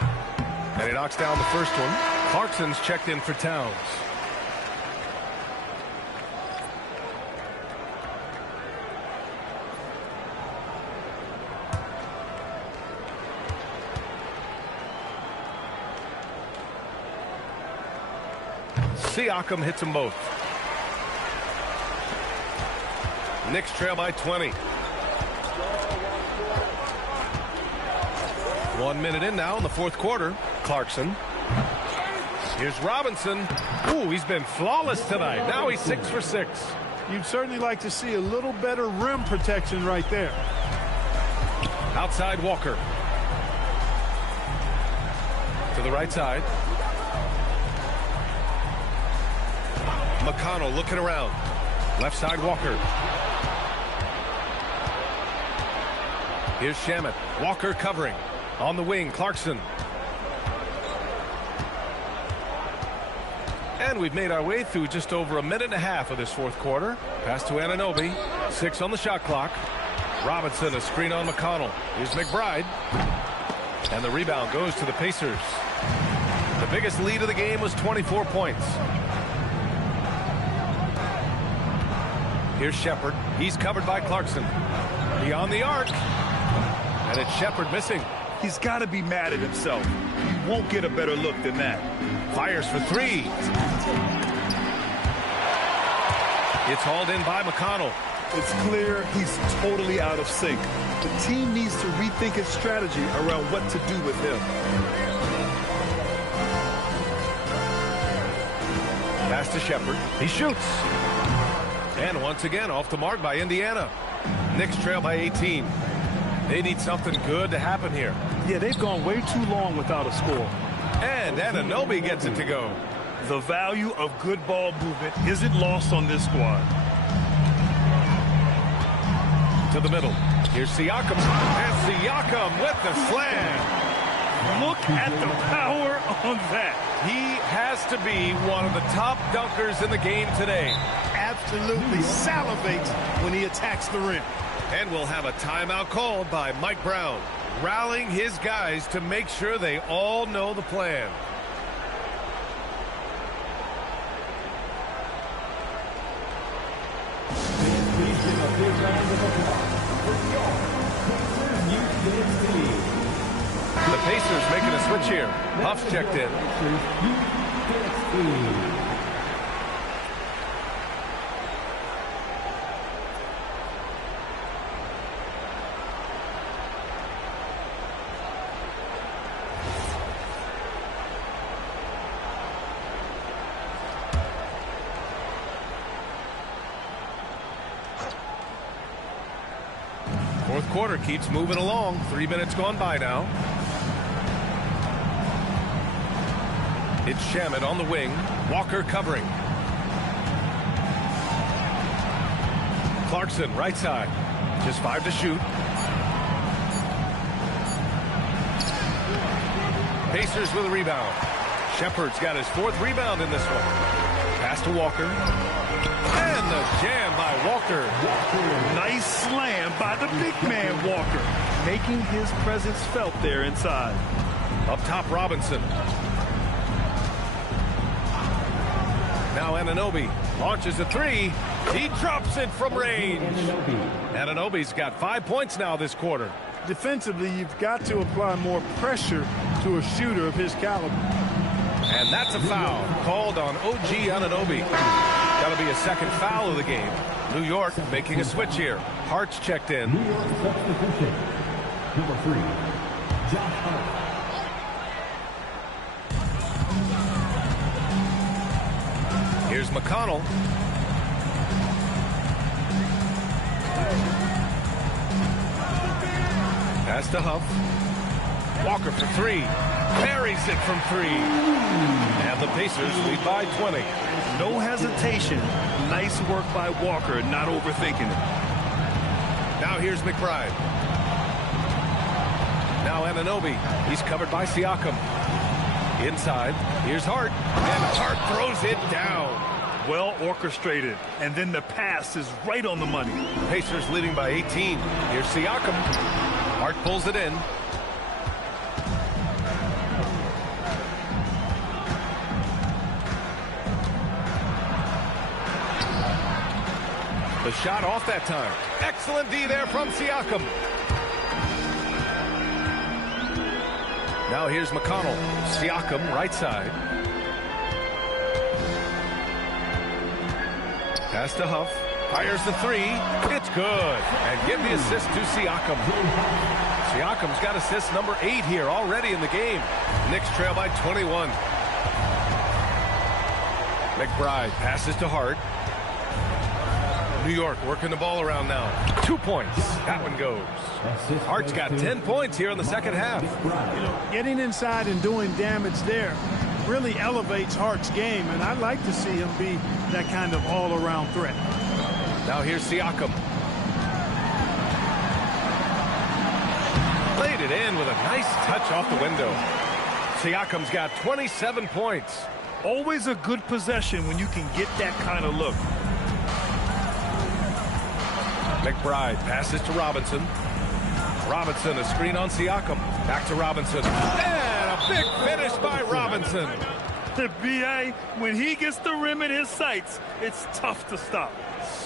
And he knocks down the first one. Clarkson's checked in for Towns. Siakam hits them both. Knicks trail by 20. 1 minute in now in the 4th quarter. Clarkson. Here's Robinson. Ooh, he's been flawless tonight. Now he's 6 for 6. You'd certainly like to see a little better rim protection right there. Outside Walker. To the right side. McConnell looking around. Left side Walker. Here's Shamet. Walker covering. On the wing, Clarkson. And we've made our way through just over 1.5 minutes of this 4th quarter. Pass to Anunoby. 6 on the shot clock. Robinson, a screen on McConnell. Here's McBride. And the rebound goes to the Pacers. The biggest lead of the game was 24 points. Here's Shepard. He's covered by Clarkson. Beyond the arc. And it's Shepard missing. He's got to be mad at himself. He won't get a better look than that. Fires for 3. It's hauled in by McConnell. It's clear he's totally out of sync. The team needs to rethink its strategy around what to do with him. Pass to Shepard. He shoots. And once again, off the mark by Indiana. Knicks trail by 18. They need something good to happen here. Yeah, they've gone way too long without a score. And Anunoby gets it to go. The value of good ball movement isn't lost on this squad. To the middle. Here's Siakam. And Siakam with the slam. Look at the power on that. He has to be one of the top dunkers in the game today. Absolutely salivates when he attacks the rim. And we'll have a timeout called by Mike Brown, rallying his guys to make sure they all know the plan. Please give a big round of applause for your Pacers Youth team. The Pacers making a switch here. Huff's checked in. Fourth quarter keeps moving along. 3 minutes gone by now. It's Shamet on the wing. Walker covering. Clarkson, right side. Just 5 to shoot. Pacers with a rebound. Shepard's got his 4th rebound in this one. Pass to Walker. And the jam by Walker. Nice slam by the big man, Walker. Making his presence felt there inside. Up top, Robinson. Now Anunoby launches a 3. He drops it from range. Anunoby's got 5 points now this quarter. Defensively, you've got to apply more pressure to a shooter of his caliber. And that's a foul called on OG Anunoby. That'll be a second foul of the game. New York making a switch here. Hart's checked in. New York substitution. Number 3, Josh Hart. Here's McConnell. Pass to Huff. Walker for 3. Buries it from 3. And the Pacers lead by 20. No hesitation. Nice work by Walker, not overthinking it. Now here's McBride. Now Anunoby. He's covered by Siakam. Inside. Here's Hart. And Hart throws it down. Well orchestrated. And then the pass is right on the money. Pacers leading by 18. Here's Siakam. Hart pulls it in. The shot off that time. Excellent D there from Siakam. Now here's McConnell. Siakam, right side. Pass to Huff. Fires the 3. It's good. And give the assist to Siakam. Siakam's got assist number 8 here already in the game. Knicks trail by 21. McBride passes to Hart. New York working the ball around now. 2 points. That one goes. Hart's got 10 points here in the second half. You know, getting inside and doing damage there really elevates Hart's game, and I'd like to see him be that kind of all-around threat. Now here's Siakam. Laid it in with a nice touch off the window. Siakam's got 27 points. Always a good possession when you can get that kind of look. McBride passes to Robinson. Robinson, a screen on Siakam. Back to Robinson. And a big finish by Robinson. The B.A., when he gets the rim in his sights, it's tough to stop.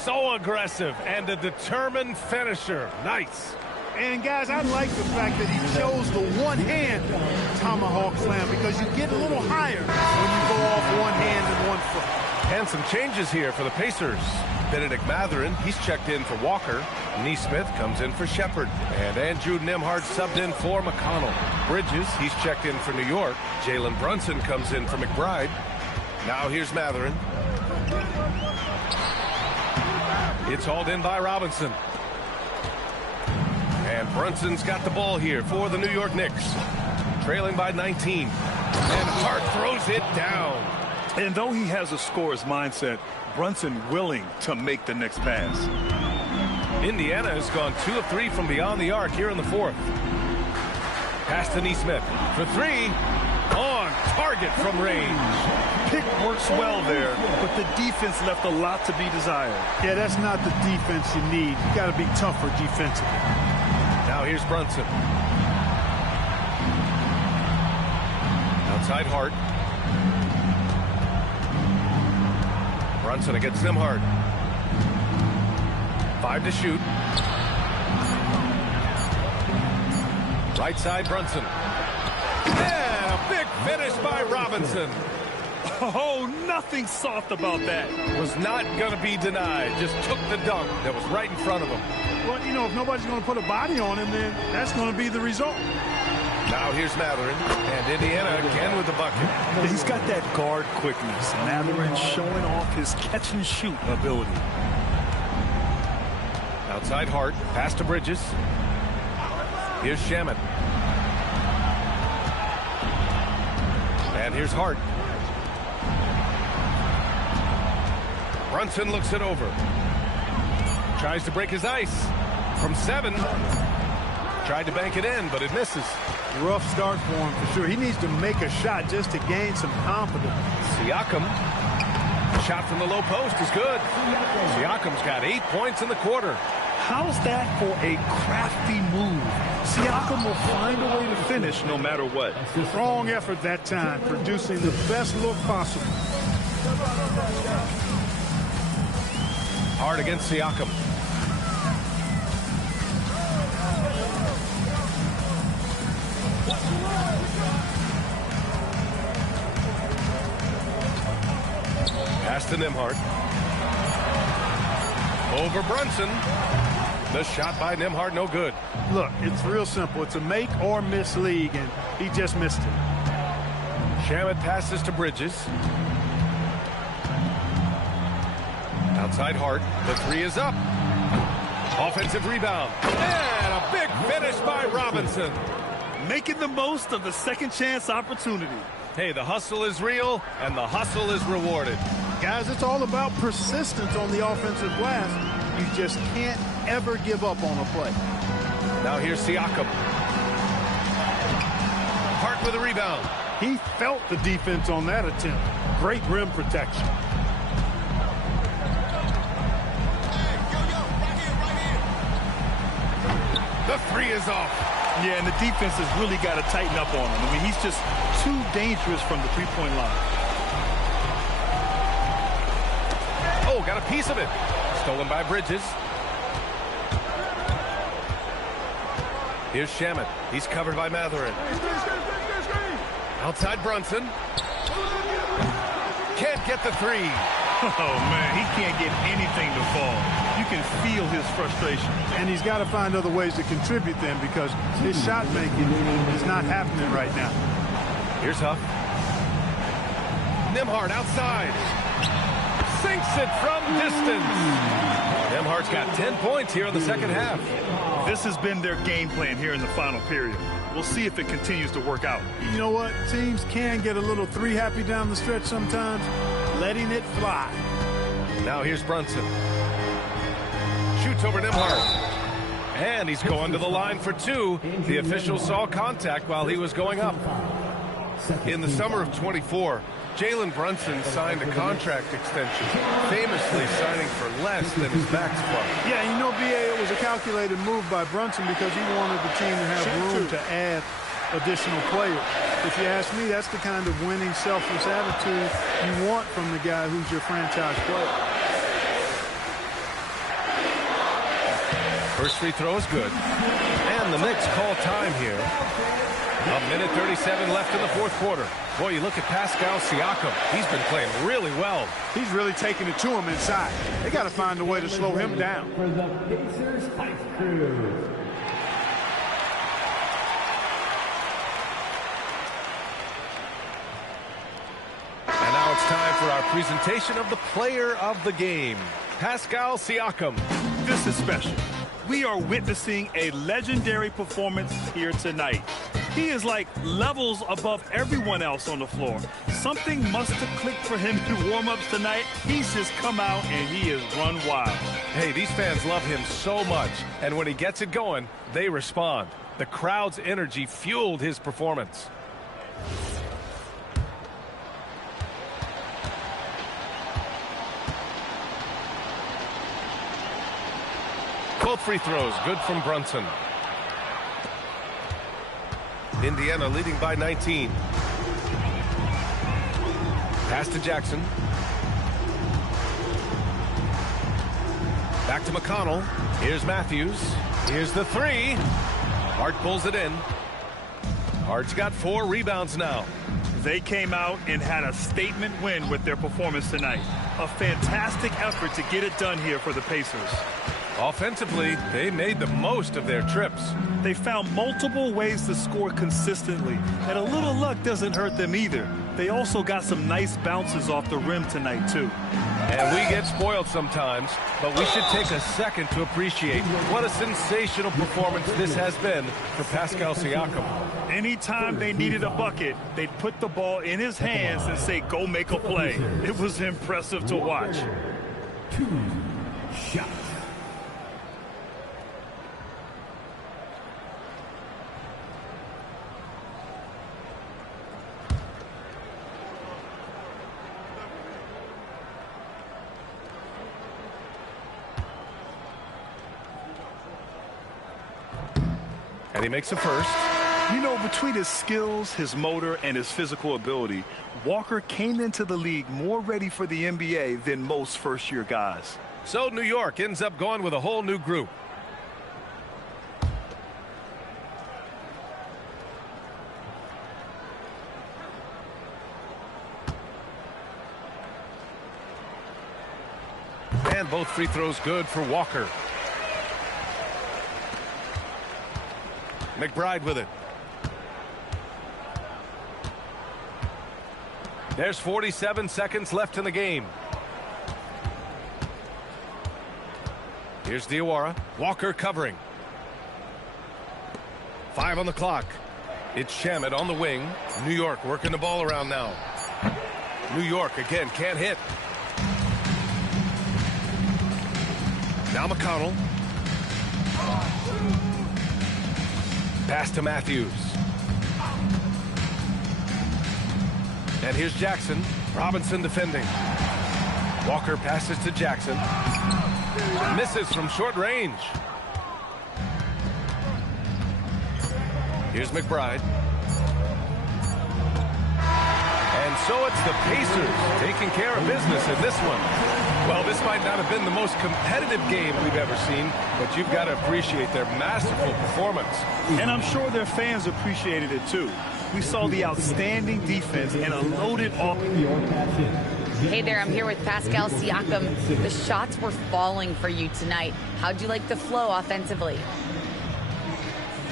So aggressive and a determined finisher. Nice. And, guys, I like the fact that he chose the one-hand tomahawk slam because you get a little higher when you go off one hand and one foot. And some changes here for the Pacers. Benedict Matherin, he's checked in for Walker. Neesmith comes in for Shepard. And Andrew Nembhard subbed in for McConnell. Bridges, he's checked in for New York. Jalen Brunson comes in for McBride. Now here's Matherin. It's hauled in by Robinson. And Brunson's got the ball here for the New York Knicks. Trailing by 19. And Hart throws it down. And though he has a scorer's mindset, Brunson willing to make the next pass. Indiana has gone 2 of 3 from beyond the arc here in the fourth. Pass to Neesmith for 3. On target from range. Pick works well there, but the defense left a lot to be desired. Yeah, that's not the defense you need. You got to be tougher defensively. Now here's Brunson. Outside Hart. Brunson against Nembhard. 5 to shoot. Right side Brunson. And a big finish by Robinson. Oh, nothing soft about that. Was not going to be denied. Just took the dunk that was right in front of him. Well, you know, if nobody's going to put a body on him, then that's going to be the result. Now here's Matherin, and Indiana again with the bucket. He's got that guard quickness. Matherin showing off his catch-and-shoot ability. Outside Hart, pass to Bridges. Here's Shaman. And here's Hart. Brunson looks it over. Tries to break his ice. From 7. Tried to bank it in, but it misses. Rough start for him for sure. He needs to make a shot just to gain some confidence. Siakam. Shot from the low post is good. Siakam's got 8 points in the quarter. How's that for a crafty move? Siakam will find a way to finish no matter what. Strong effort that time, producing the best look possible. Hard against Siakam. Pass to Nembhard. Over Brunson. The shot by Nembhard, no good. Look, it's real simple. It's a make or miss league, and he just missed it. Shamet passes to Bridges. Outside Hart. The 3 is up. Offensive rebound. And a big finish by Robinson. Making the most of the second chance opportunity. Hey, the hustle is real, and the hustle is rewarded. Guys, it's all about persistence on the offensive glass. You just can't ever give up on a play. Now here's Siakam. Hart with a rebound. He felt the defense on that attempt. Great rim protection. The 3 is off. Yeah, and the defense has really got to tighten up on him. I mean, he's just too dangerous from the three-point line. Oh, got a piece of it. Stolen by Bridges. Here's Shamet. He's covered by Matherin. Outside Brunson. Can't get the 3. Oh, man, he can't get anything to fall. You can feel his frustration. And he's got to find other ways to contribute then, because his shot making is not happening right now. Here's Huff. Nembhard outside. Sinks it from distance. Nembhard's got 10 points here in the second half. This has been their game plan here in the final period. We'll see if it continues to work out. You know what? Teams can get a little 3 happy down the stretch sometimes. Letting it fly. Now here's Brunson. Shoots over Nembhard. And he's going to the line for 2. The official saw contact while he was going up. In the summer of 24, Jalen Brunson signed a contract extension, famously signing for less than his max club. Yeah, you know, B.A., it was a calculated move by Brunson because he wanted the team to have room to add additional players. If you ask me, that's the kind of winning, selfless attitude you want from the guy who's your franchise player. First free throw is good. And And the Knicks call time here. A minute 37 left in the fourth quarter. Boy, you look at Pascal Siakam. He's been playing really well. He's really taking it to him inside. They got to find a way to slow him down. For the Pacers Ice Crew. And now it's time for our presentation of the player of the game, Pascal Siakam. This is special. We are witnessing a legendary performance here tonight. He is like levels above everyone else on the floor. Something must have clicked for him in warm-ups tonight. He's just come out and he has run wild. Hey, these fans love him so much, and when he gets it going, they respond. The crowd's energy fueled his performance. Both free throws, good from Brunson. Indiana leading by 19. Pass to Jackson. Back to McConnell. Here's Matthews. Here's the three. Hart pulls it in. Hart's got 4 rebounds now. They came out and had a statement win with their performance tonight. A fantastic effort to get it done here for the Pacers. Offensively, they made the most of their trips. They found multiple ways to score consistently, and a little luck doesn't hurt them either. They also got some nice bounces off the rim tonight, too. And we get spoiled sometimes, but we should take a second to appreciate what a sensational performance this has been for Pascal Siakam. Anytime they needed a bucket, they'd put the ball in his hands and say, go make a play. It was impressive to watch. 2 shots. And he makes a first. You know, between his skills, his motor, and his physical ability, Walker came into the league more ready for the NBA than most first-year guys. So New York ends up going with a whole new group. And both free throws good for Walker. McBride with it. There's 47 seconds left in the game. Here's Diawara. Walker covering. 5 on the clock. It's Shamet on the wing. New York working the ball around now. New York again can't hit. Now McConnell. Pass to Matthews. And here's Jackson. Robinson defending. Walker passes to Jackson. Misses from short range. Here's McBride. And so it's the Pacers taking care of business in this one. Well, this might not have been the most competitive game we've ever seen, but you've got to appreciate their masterful performance. And I'm sure their fans appreciated it, too. We saw the outstanding defense and a loaded offense. Hey there, I'm here with Pascal Siakam. The shots were falling for you tonight. How'd you like the flow offensively?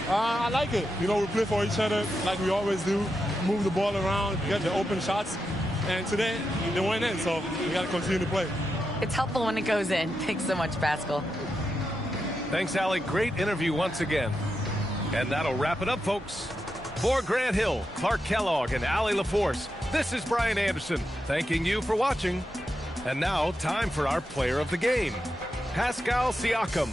I like it. You know, we play for each other like we always do. Move the ball around, get the open shots. And today, they went in, so we got to continue to play. It's helpful when it goes in. Thanks so much, Pascal. Thanks, Allie. Great interview once again. And that'll wrap it up, folks. For Grant Hill, Clark Kellogg, and Allie LaForce, this is Brian Anderson, thanking you for watching. And now, time for our player of the game, Pascal Siakam.